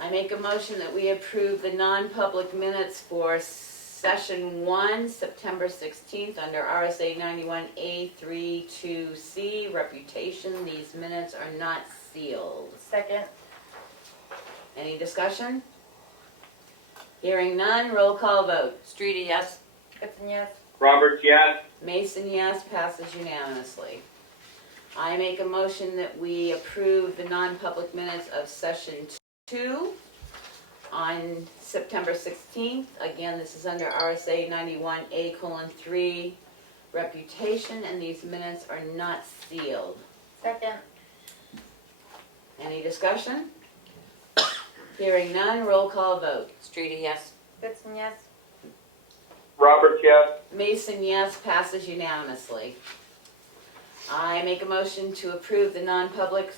I make a motion that we approve the non-public minutes for session 1, September 16th, under RSA 91A32C, reputation. These minutes are not sealed. Second. Any discussion? Hearing none, roll call vote. Streety, yes? Goodson, yes. Roberts, yes. Mason, yes, passes unanimously. I make a motion that we approve the non-public minutes of session 2 on September 16th. Again, this is under RSA 91A:3, reputation, and these minutes are not sealed. Second. Any discussion? Hearing none, roll call vote. Streety, yes? Goodson, yes. Roberts, yes. Mason, yes, passes unanimously. I make a motion to approve the non-public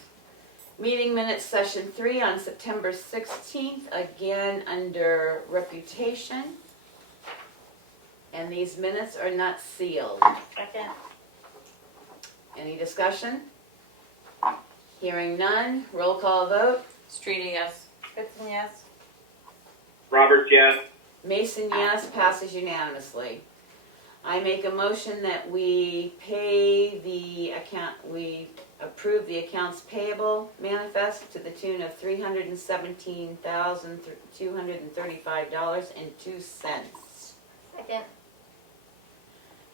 meeting minutes, session 3 on September 16th, again under reputation. And these minutes are not sealed. Second. Any discussion? Hearing none, roll call vote. Streety, yes? Goodson, yes. Roberts, yes. Mason, yes, passes unanimously. I make a motion that we pay the we approve the accounts payable manifest to the tune of $317,235.02. Second.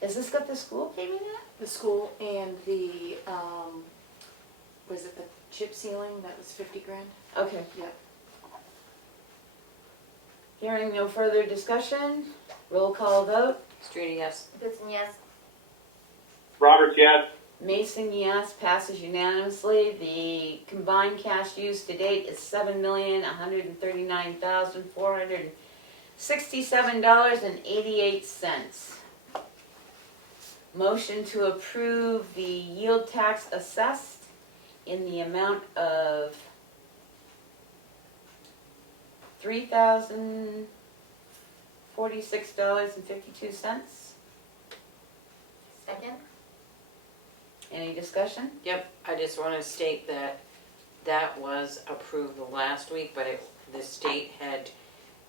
Has this got the school payment in it? The school and the, was it the chip ceiling? That was 50 grand? Okay. Yep. Hearing no further discussion, roll call vote. Streety, yes? Goodson, yes. Roberts, yes. Mason, yes, passes unanimously. The combined cash used to date is $7,139,467.88. Motion to approve the yield tax assessed in the amount of $3,046.52. Second. Any discussion? Yep, I just want to state that that was approved last week, but the state had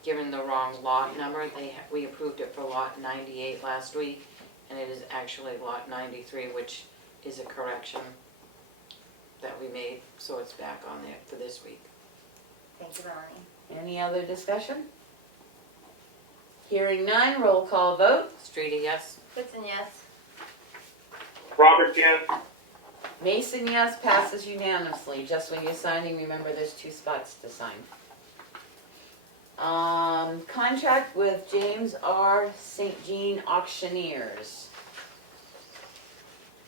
given the wrong lot number. We approved it for lot 98 last week, and it is actually lot 93, which is a correction that we made, so it's back on there for this week. Thank you, Melanie. Any other discussion? Hearing none, roll call vote. Streety, yes? Goodson, yes. Roberts, yes. Mason, yes, passes unanimously. Just when you're signing, remember there's 2 spots to sign. Contract with James R. St. Jean Auctioneers.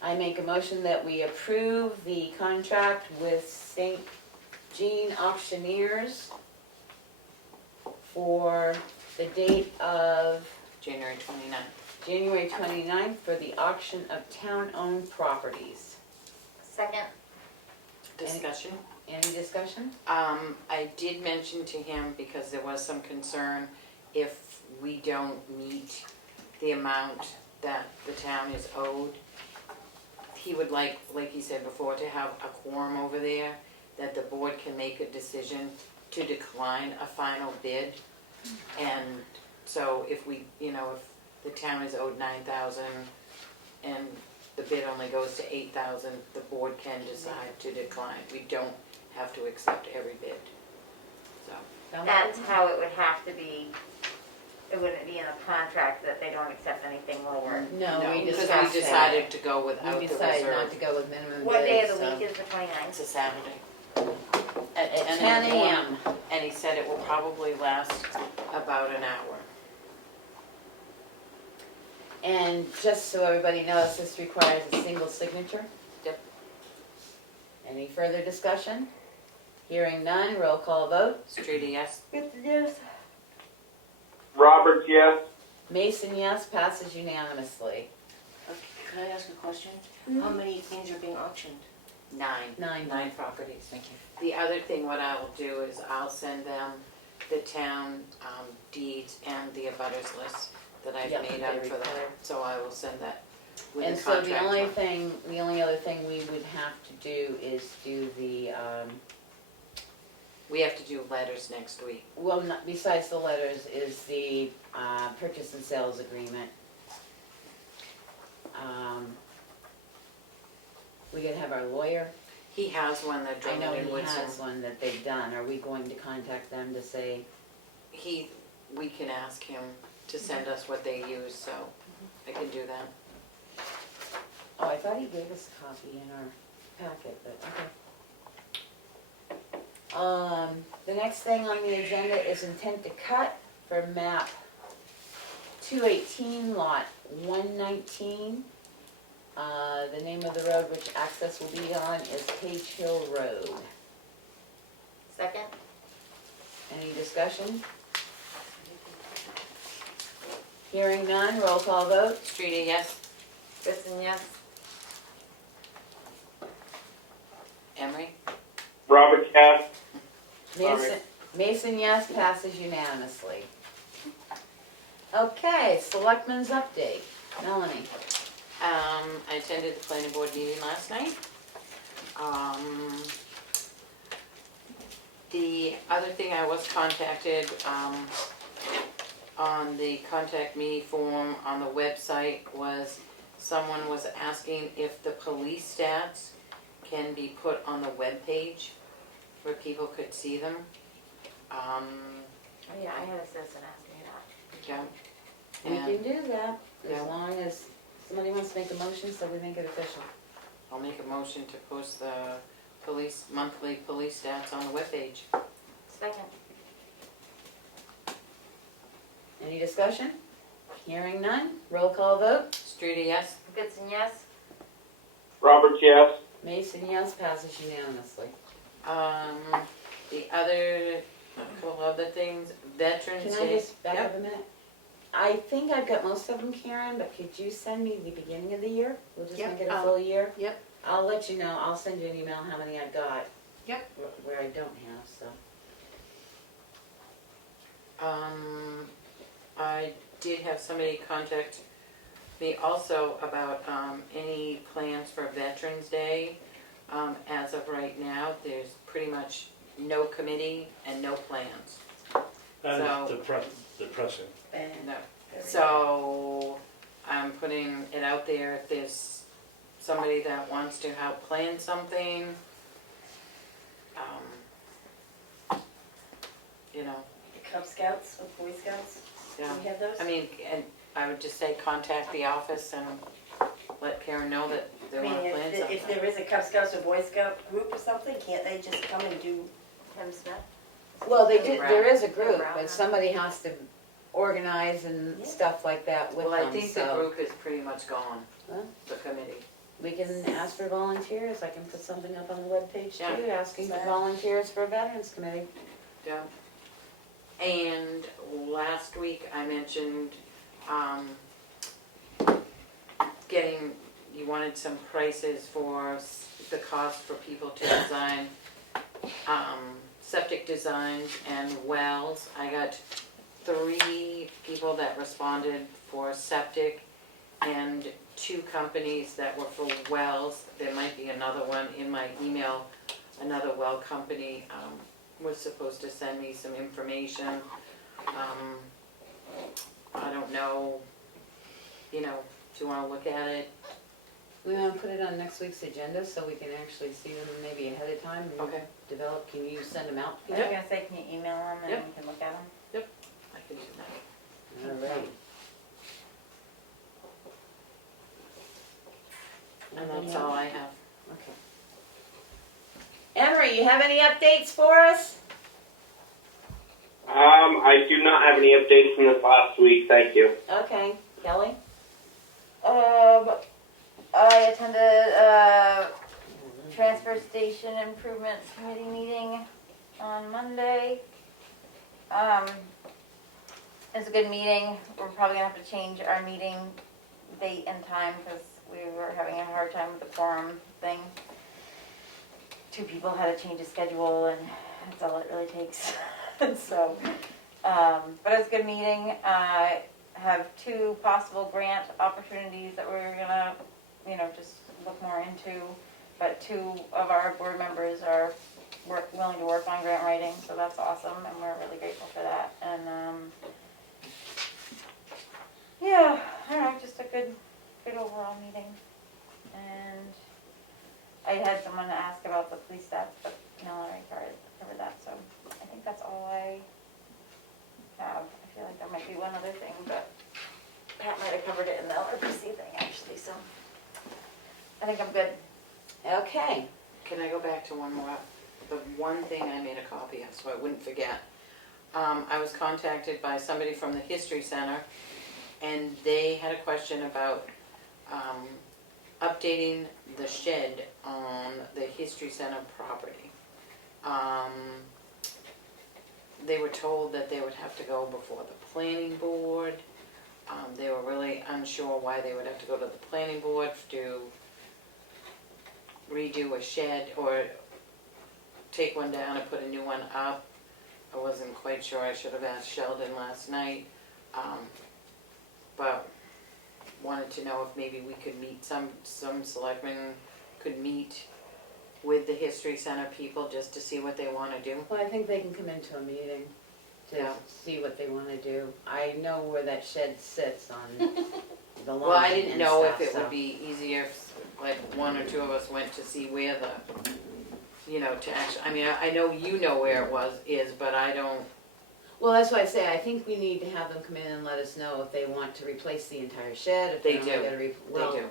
I make a motion that we approve the contract with St. Jean Auctioneers for the date of January 29th. January 29th for the auction of town-owned properties. Second. Discussion. Any discussion? I did mention to him, because there was some concern, if we don't meet the amount that the town is owed, he would like he said before, to have a quorum over there, that the board can make a decision to decline a final bid. And so if we, if the town is owed 9,000 and the bid only goes to 8,000, the board can decide to decline. We don't have to accept every bid. So, That's how it would have to be. It wouldn't be in the contract that they don't accept anything lower. No, we because discussed we that. decided to go without We the decided not reserve. to go with minimum bids. What day of the so- week is the 29th? It's a Saturday. At 10 10 in the morning. a.m. And he said it will probably last about an hour. And just so everybody knows, this requires a single signature. Yep. Any further discussion? Hearing none, roll call vote. Streety, yes? Yes. Roberts, yes. Mason, yes, passes unanimously. Okay, could I ask a question? How many things are being auctioned? 9. Nine. 9 properties. Thank you. The other thing, what I will do is I'll send them the town deeds and the abutters list that I've Yeah, made they up for that. require. So I will send that with And the so contract. the only other thing we would have to do is do the, We have to do letters next week. well, not, besides the letters, is the purchase and sales agreement. We gotta have our lawyer. He has one that I know Drummond and he Woodson. has one that they've done. Are we going to contact them to say, We can ask him to send us what they use, so I can do that. oh, I thought he gave us a copy in our packet, but okay. The next thing on the agenda is intent to cut for map 218, lot 119. The name of the road which access will be on is Page Hill Road. Second? Any discussion? Hearing none, roll call vote. Streety, yes? Goodson, yes. Emery? Roberts, yes. Mason, yes, passes unanimously. Okay, Selectmen's update. Melanie. I attended the planning board meeting last night. The other thing, I was contacted, on the contact me form on the website, was someone was asking if the police stats can be put on the webpage where people could see them. Oh, yeah, I had a citizen ask me that. Yeah. We And can do that, as Yeah. long as somebody wants to make a motion, so we make it official. I'll make a motion to post the monthly police stats on the webpage. Second? Any discussion? Hearing none, roll call vote. Streety, yes? Goodson, yes. Roberts, yes. Mason, yes, passes unanimously. The other, a couple other things, Veterans Can Day. I just back Yep. up a minute? I think I've got most of them, Karen, but could you send me the beginning of the year? We'll just Yep, make it a full year? Yep. I'll let you know, I'll send you an email how many I've got. Yep. Where I don't have, so. I did have somebody contact me also about, any plans for Veterans Day. As of right now, there's pretty much no committee and no plans. That So- is depressing. No. So I'm putting it out there, if there's somebody that wants to help plan something, The Cub Scouts or Boy Scouts, do yeah. we have those? I mean, and I would just say contact the office and let Karen know that they I mean, wanna plan something. if there is a Cub Scouts or Boy Scout group or something, can't they just come and do? Tim Smith? Well, they Go did, Brown. there is a Go group, Brown, but huh? somebody has to organize and Yeah. stuff like that with Well, I them, think the so. group is pretty much gone, Huh? the committee. we can ask for volunteers. I can put something up on the webpage Yeah. too, asking for volunteers for a Veterans Committee. Yeah. And last week I mentioned, you wanted some prices for the cost for people to design, septic designs and wells. I got 3 people that responded for septic and 2 companies that were for wells. There might be another one in my email. Another well company was supposed to send me some information. I don't know, if you want to look at it. We want to put it on next week's agenda so we can actually see them maybe ahead of time and Okay. develop. Can you send them out? I was gonna say, can you email them and Yep. we can look at them? I can do that. All right. And that's all I have. Okay. Emery, you have any updates for us? I do not have any updates from this last week, thank you. Okay. Kelly? I attended a transfer station improvements committee meeting on Monday. It was a good meeting. We're probably gonna have to change our meeting date and time because we were having a hard time with the quorum thing. 2 people had to change the schedule and that's all it really takes. So, but it was a good meeting. I have 2 possible grant opportunities that we're gonna, just look more into. But 2 of our board members are willing to work on grant writing, so that's awesome, and we're really grateful for that. And yeah, I don't know, just a good overall meeting. And I had someone ask about the police stats, but no, I already covered that. So I think that's all I have. I feel like there might be one other thing, but Pat might have covered it in the LRPC thing actually. So I think I'm good. Okay. Can I go back to one more? The one thing I made a copy of so I wouldn't forget. I was contacted by somebody from the History Center and they had a question about updating the shed on the History Center property. They were told that they would have to go before the planning board. They were really unsure why they would have to go to the planning board to redo a shed or take one down and put a new one up. I wasn't quite sure. I should have asked Sheldon last night. But wanted to know if maybe we could meet, some selectmen could meet with the History Center people just to see what they want to do. Well, I think they can come into a meeting to Yeah. see what they want to do. I know where that shed sits on the line. Well, I didn't and know stuff, if it so. would be easier if like 1 or 2 of us went to see where the, to actually, I mean, I know you know where it is, but I don't. Well, that's why I say, I think we need to have them come in and let us know if they want to replace the entire shed, if They they're only do. gonna They do.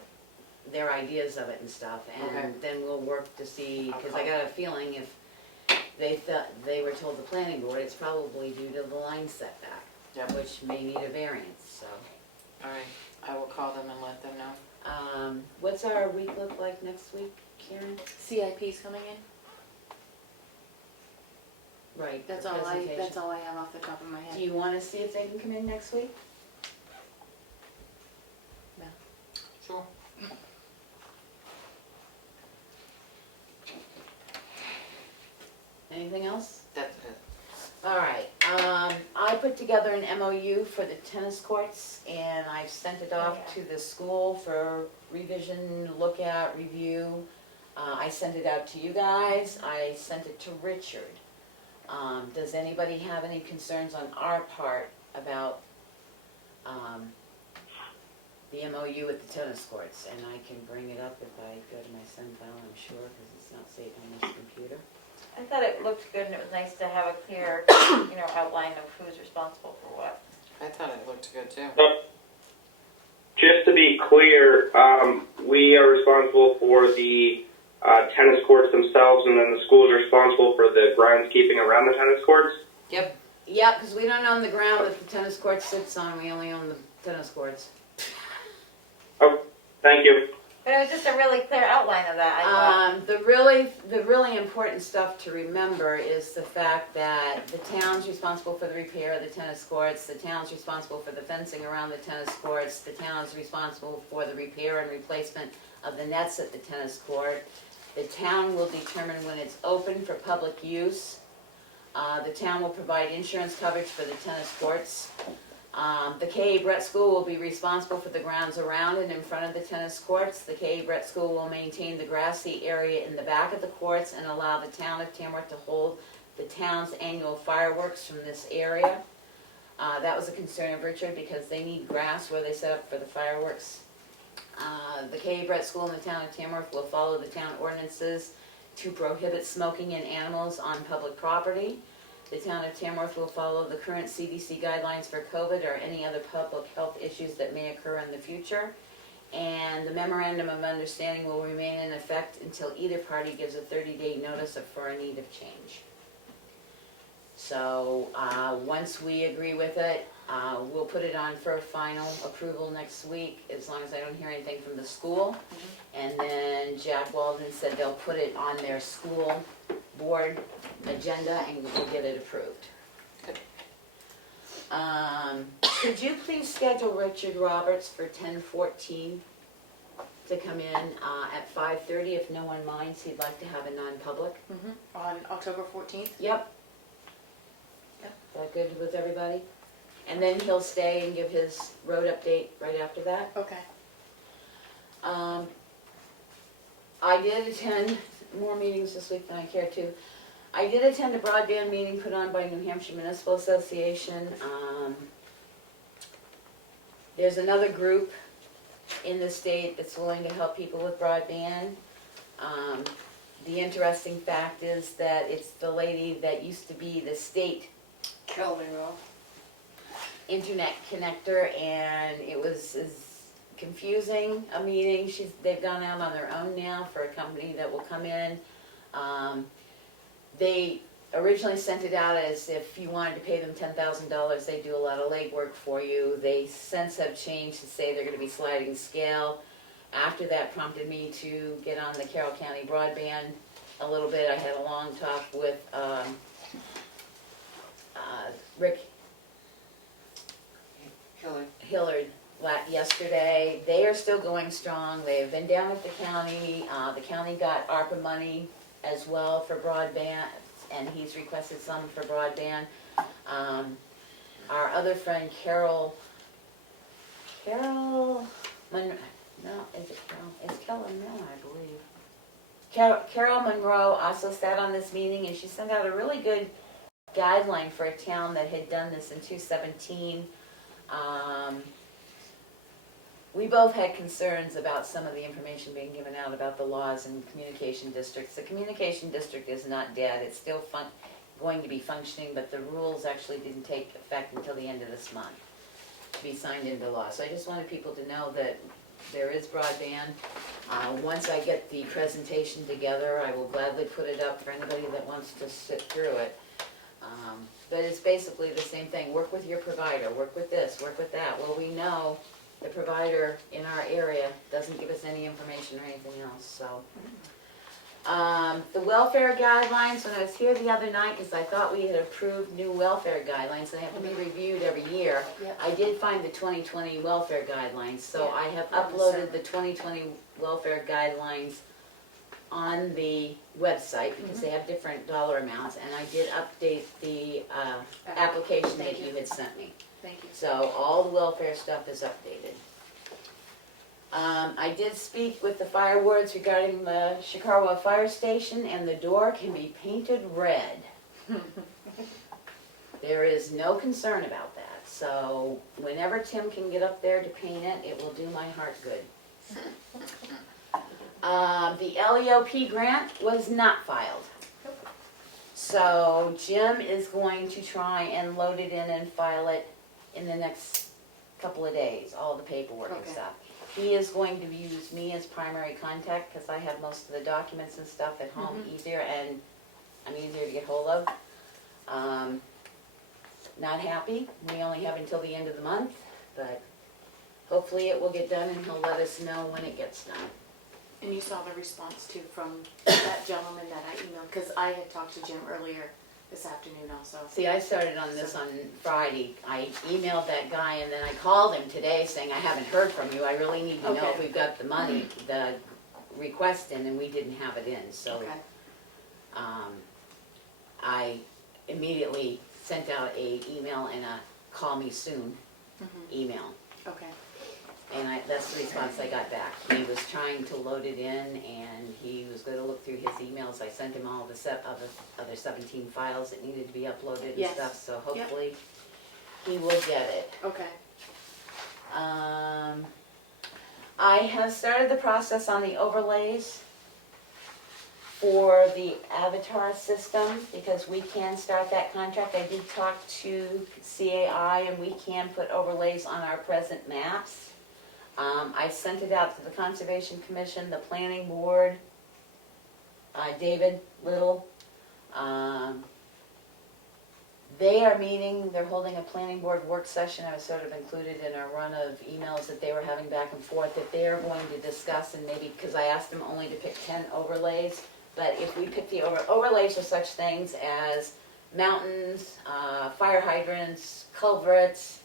their ideas of it and stuff, Okay. and then we'll work to see, because I Okay. got a feeling if they thought, they were told the planning board, it's probably due to the line setback, Yep. which may need a variance, so. All right, I will call them and let them know. What's our week look like next week, Karen? CIP's coming in. Right, That's the all presentation. that's all I have off the top of my Do head. you wanna see if they can come in next week? Sure. Anything else? That's it. All right, I put together an MOU for the tennis courts, and I've sent it off to the school for revision, look at, review. I sent it out to you guys, I sent it to Richard. Does anybody have any concerns on our part about, the MOU with the tennis courts? And I can bring it up if I go to my send file, I'm sure, because it's not saved on this computer. I thought it looked good and it was nice to have a clear, outline of who's responsible for what. I thought it looked good too. Just to be clear, we are responsible for the tennis courts themselves, and then the school is responsible for the groundskeeping around the tennis courts. Yep. Yeah, because we don't own the ground that the tennis court sits on, we only own the tennis courts. Oh, thank you. But it was just a really clear outline of that, I thought. The really important stuff to remember is the fact that the town's responsible for the repair of the tennis courts, the town's responsible for the fencing around the tennis courts, the town is responsible for the repair and replacement of the nets at the tennis court. The town will determine when it's open for public use. The town will provide insurance coverage for the tennis courts. The K.A. Brett School will be responsible for the grounds around and in front of the tennis courts. The K.A. Brett School will maintain the grassy area in the back of the courts and allow the town of Tamworth to hold the town's annual fireworks from this area. That was a concern of Richard because they need grass where they set up for the fireworks. The K.A. Brett School in the town of Tamworth will follow the town ordinances to prohibit smoking in animals on public property. The town of Tamworth will follow the current CDC guidelines for COVID or any other public health issues that may occur in the future. And the memorandum of understanding will remain in effect until either party gives a 30-day notice for a need of change. So once we agree with it, we'll put it on for a final approval next week, as long as I don't hear anything from the school. And then Jack Walden said they'll put it on their school board agenda and we'll get it approved. Good. Could you please schedule Richard Roberts for 10:14 to come in at 5:30 if no one minds? He'd like to have a non-public. On October 14th? Yep. Is that good with everybody? And then he'll stay and give his road update right after that. Okay. I did attend more meetings this week than I care to. I did attend a broadband meeting put on by New Hampshire Municipal Association. There's another group in the state that's willing to help people with broadband. The interesting fact is that it's the lady that used to be the state Kelvin Rowe. internet connector, and it was confusing a meeting. They've gone out on their own now for a company that will come in. They originally sent it out as if you wanted to pay them $10,000, they do a lot of legwork for you. They since have changed to say they're going to be sliding scale. After that prompted me to get on the Carroll County broadband a little bit. I had a long talk with Rick Hillard yesterday. They are still going strong. They have been down with the county. The county got ARPA money as well for broadband, and he's requested some for broadband. Our other friend Carol Monroe, it's Carol Monroe, I believe. Carol Monroe also sat on this meeting, and she sent out a really good guideline for a town that had done this in 2017. We both had concerns about some of the information being given out about the laws in communication districts. The communication district is not dead. It's still going to be functioning, but the rules actually didn't take effect until the end of this month to be signed into law. So I just wanted people to know that there is broadband. Once I get the presentation together, I will gladly put it up for anybody that wants to sit through it. But it's basically the same thing. Work with your provider, work with this, work with that. Well, we know the provider in our area doesn't give us any information or anything else, so. The welfare guidelines, when I was here the other night, because I thought we had approved new welfare guidelines, they have to be reviewed every year. Yep. I did find the 2020 welfare guidelines, so Yeah, I have that was uploaded sent. the 2020 welfare guidelines on the website, because they have different dollar amounts, and I did update the application that Thank you you. had sent me. Thank you. So all the welfare stuff is updated. I did speak with the fire wards regarding the Chicago Fire Station, and the door can be painted red. There is no concern about that. So whenever Tim can get up there to paint it, it will do my heart good. The LEOP grant was not filed. So Jim is going to try and load it in and file it in the next couple of days, all the paperwork and Okay. stuff. He is going to use me as primary contact because I have most of the documents and stuff at home easier, and I'm easier to get hold of. Not happy, we only have until the end of the month, but hopefully it will get done and he'll let us know when it gets done. And you saw the response too from that gentleman that I emailed, because I had talked to Jim earlier this afternoon also. See, I started on this on Friday. I emailed that guy and then I called him today saying, I haven't heard from you. I really need to know if Okay. we've got the money, the request in, and we didn't have it in, so. Okay, I immediately sent out a email and a call me soon email. okay, That's the response I got back. He was trying to load it in and he was gonna look through his emails. I sent him all the other 17 files that needed to be uploaded and Yes. stuff, so Yep. hopefully he will get it. okay. I have started the process on the overlays for the Avatar system, because we can start that contract. I did talk to CAI and we can put overlays on our present maps. I sent it out to the Conservation Commission, the Planning Board, David Little. They are meeting, they're holding a planning board work session. I was sort of included in a run of emails that they were having back and forth that they are going to discuss, and maybe, because I asked them only to pick 10 overlays, but if we pick the overlays are such things as mountains, fire hydrants, culverts,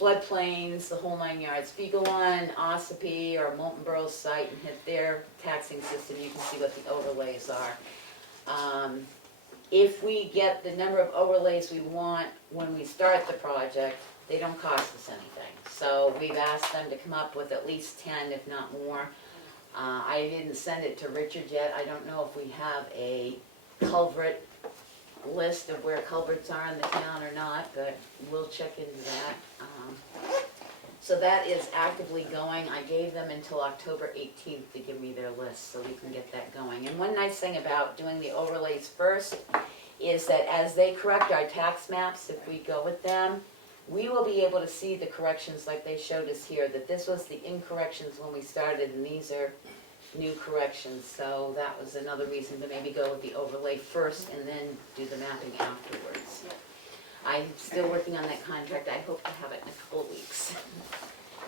floodplains, the whole 9 yards. If you go on Ossipee or Molten Borough's site and hit their taxing system, you can see what the overlays are. If we get the number of overlays we want when we start the project, they don't cost us anything. So we've asked them to come up with at least 10, if not more. I didn't send it to Richard yet. I don't know if we have a culvert list of where culverts are in the town or not, but we'll check into that. So that is actively going. I gave them until October 18th to give me their list so we can get that going. And one nice thing about doing the overlays first is that as they correct our tax maps, if we go with them, we will be able to see the corrections like they showed us here, that this was the incorrections when we started and these are new corrections. So that was another reason to maybe go with the overlay first and then do the mapping afterwards. I'm still working on that contract. I hope to have it in a couple of weeks.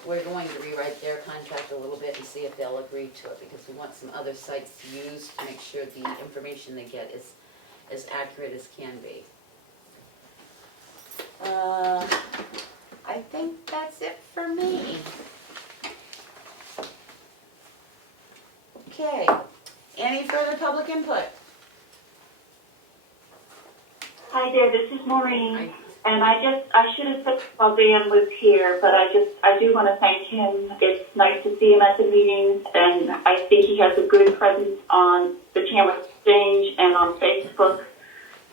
We're going to rewrite their contract a little bit and see if they'll agree to it, because we want some other sites to use to make sure the information they get is as accurate as can be. I think that's it for me. Okay, any further public input? Hi there, this is Maureen, and I should have said while Dan was here, but I do want to thank him. It's nice to see him at the meetings, and I think he has a good presence on the Tamworth Exchange and on Facebook.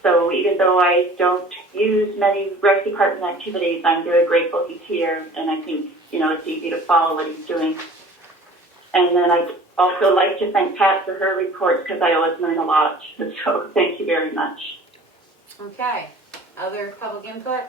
So even though I don't use many rec department activities, I'm very grateful he's here, and I think, it's easy to follow what he's doing. And then I'd also like to thank Pat for her reports, because I always learn a lot. So thank you very much. Okay, other public input?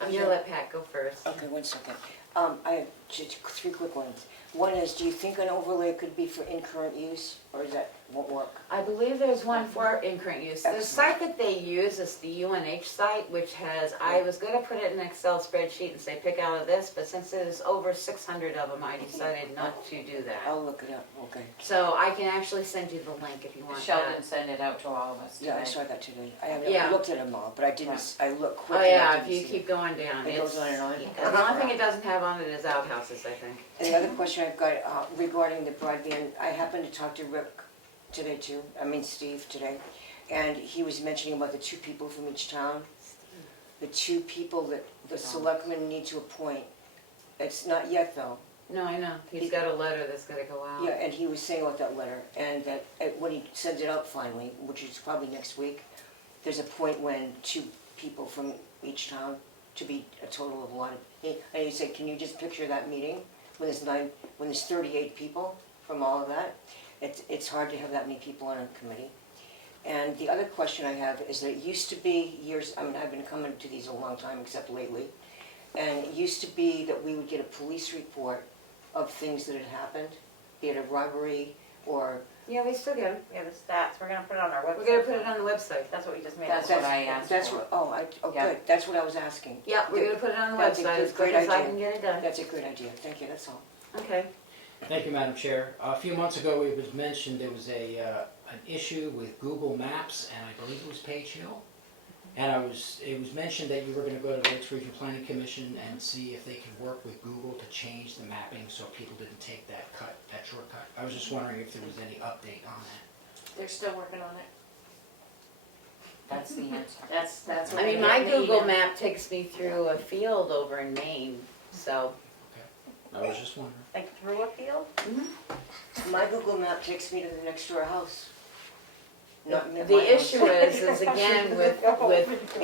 I'm gonna let Pat go first. Okay, 1 second. I have just 3 quick ones. One is, do you think an overlay could be for in-current use, or is that won't work? I believe there's one for in-current use. The Excellent. site that they use is the UNH site, which has, I was gonna put it in an Excel spreadsheet and say pick out of this, but since there's over 600 of them, I decided not to do that. I'll look it up, okay. So I can actually send you the link if you want Sheldon that. sent it out to all of us today. Yeah, I saw that today. I haven't Yeah. looked at them all, but I didn't, I looked quick. Oh and I yeah, didn't if you see keep going down. It goes on and on? Yeah, the only thing it doesn't have on it is outhouses, I think. And the other question I've got regarding the broadband, I happened to talk to Rick today too, Steve today, and he was mentioning about the 2 people from each town. The 2 people that the selectmen need to appoint. It's not yet though. No, I know. He's got a letter that's gotta go out. Yeah, and he was saying about that letter, and that when he sends it out finally, which is probably next week, there's a point when 2 people from each town, to be a total of 1. And he said, can you just picture that meeting, when there's 38 people from all of that? It's hard to have that many people on a committee. And the other question I have is that it used to be I've been coming to these a long time, except lately, and it used to be that we would get a police report of things that had happened, be it a robbery or... Yeah, we still get them. Yeah, the stats, we're gonna put it on our website. We're gonna put it on the website. That's what we just made. That's what I asked That's for. what, Yeah. good, that's what I was asking. Yeah, we're gonna put it on the That's a website good- as quick great as I idea. can get it done. That's a good idea, thank you, that's all. Okay. Thank you, Madam Chair. A few months ago, it was mentioned there was an issue with Google Maps, and I believe it was Page Hill. And it was mentioned that you were going to go to the Lakes Regional Planning Commission and see if they could work with Google to change the mapping so people didn't take that shortcut. I was just wondering if there was any update on that. They're still working on it. That's the answer. That's what I mean, get my in the Google email. map takes me through a field over in Maine, so. I was just wondering. Like through a field? My Google map takes me to the next door house. Not in my The house. issue is again, with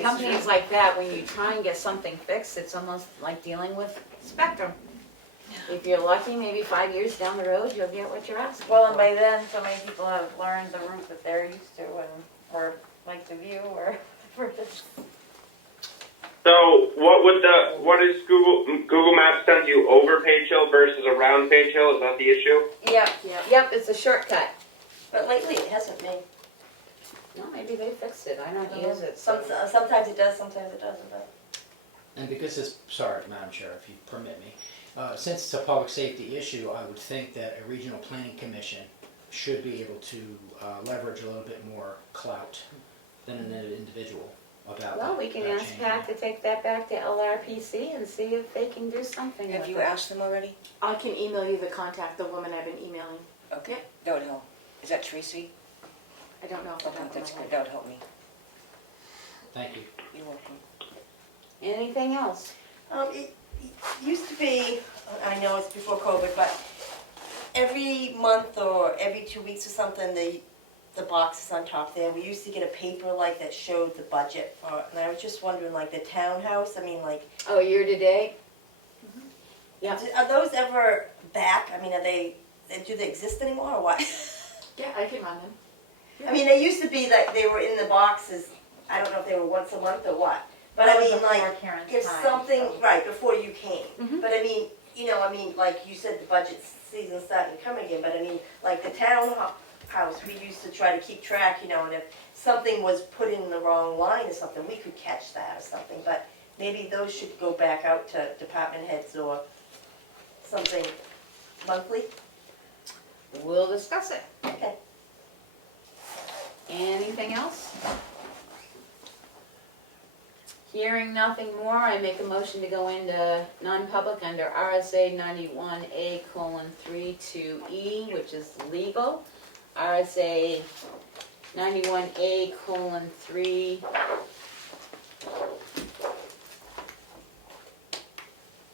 companies like that, when you try and get something fixed, it's almost like dealing with Spectrum. If you're lucky, maybe 5 years down the road, you'll get what you're asking for. Well, and by then, so many people have learned the route that they're used to or like to view or whatever it is. So what is Google Maps sends you over Page Hill versus around Page Hill? Is that the issue? Yep. Yep, it's a shortcut. But lately it hasn't been. No, maybe they fixed it, I don't use it, so. Sometimes it does, sometimes it doesn't, but. And because it's, sorry, Madam Chair, if you permit me, since it's a public safety issue, I would think that a regional planning commission should be able to leverage a little bit more clout than an individual about Well, we can about ask changing Pat it. to take that back to LRPC and see if they can do something with it. Have you asked them already? I can email you the contact, the woman I've been emailing. Okay, that would help. Is that Tracy? I don't know if Okay, that's good, that would help me. Thank you. You're welcome. Anything else? It used to be, I know it's before COVID, but every month or every 2 weeks or something, the boxes on top there, we used to get a paper like that showed the budget for, and I was just wondering, like the townhouse, I mean, like, Oh, year to date? Yeah. are those ever back? I mean, do they exist anymore or what? Yeah, I can run them. I mean, they used to be that they were in the boxes, I don't know if they were once a month or what, but I mean, like, Karen's if time, something, so. right, before you came. Mhm. But I mean, like you said, the budget season's starting to come again, but I mean, like the townhouse, we used to try to keep track, and if something was put in the wrong line or something, we could catch that or something, but maybe those should go back out to department heads or something monthly. We'll discuss it. Okay. Anything else? Hearing nothing more, I make a motion to go into non-public under RSA 91A:3-2E, which is legal. RSA 91A:3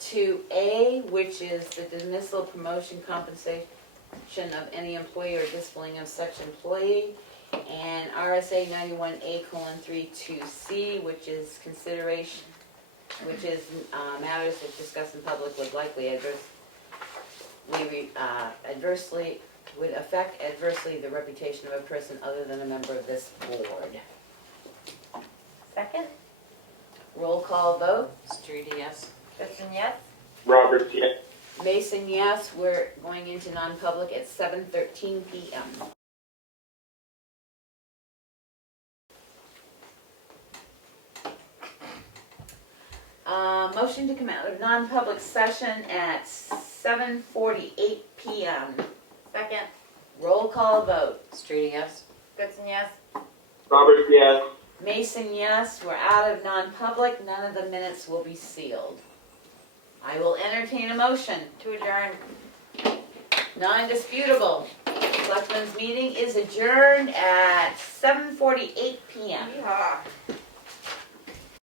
2A, which is the dismissal, promotion, compensation of any employee or disciplining of such employee, and RSA 91A:3-2C, which is consideration, which is matters if discussed in public would likely would affect adversely the reputation of a person other than a member of this board. Second? Roll call vote. Streety, yes? Kristen, yes? Roberts, yes. Mason, yes. We're going into non-public at 7:13 p.m. Motion to come out of non-public session at 7:48 p.m. Second? Roll call vote. Streety, yes? Kristen, yes? Roberts, yes. Mason, yes. We're out of non-public. None of the minutes will be sealed. I will entertain a motion. To adjourn. Non-disputable. Selectmen's meeting is adjourned at 7:48 p.m. Yeehaw.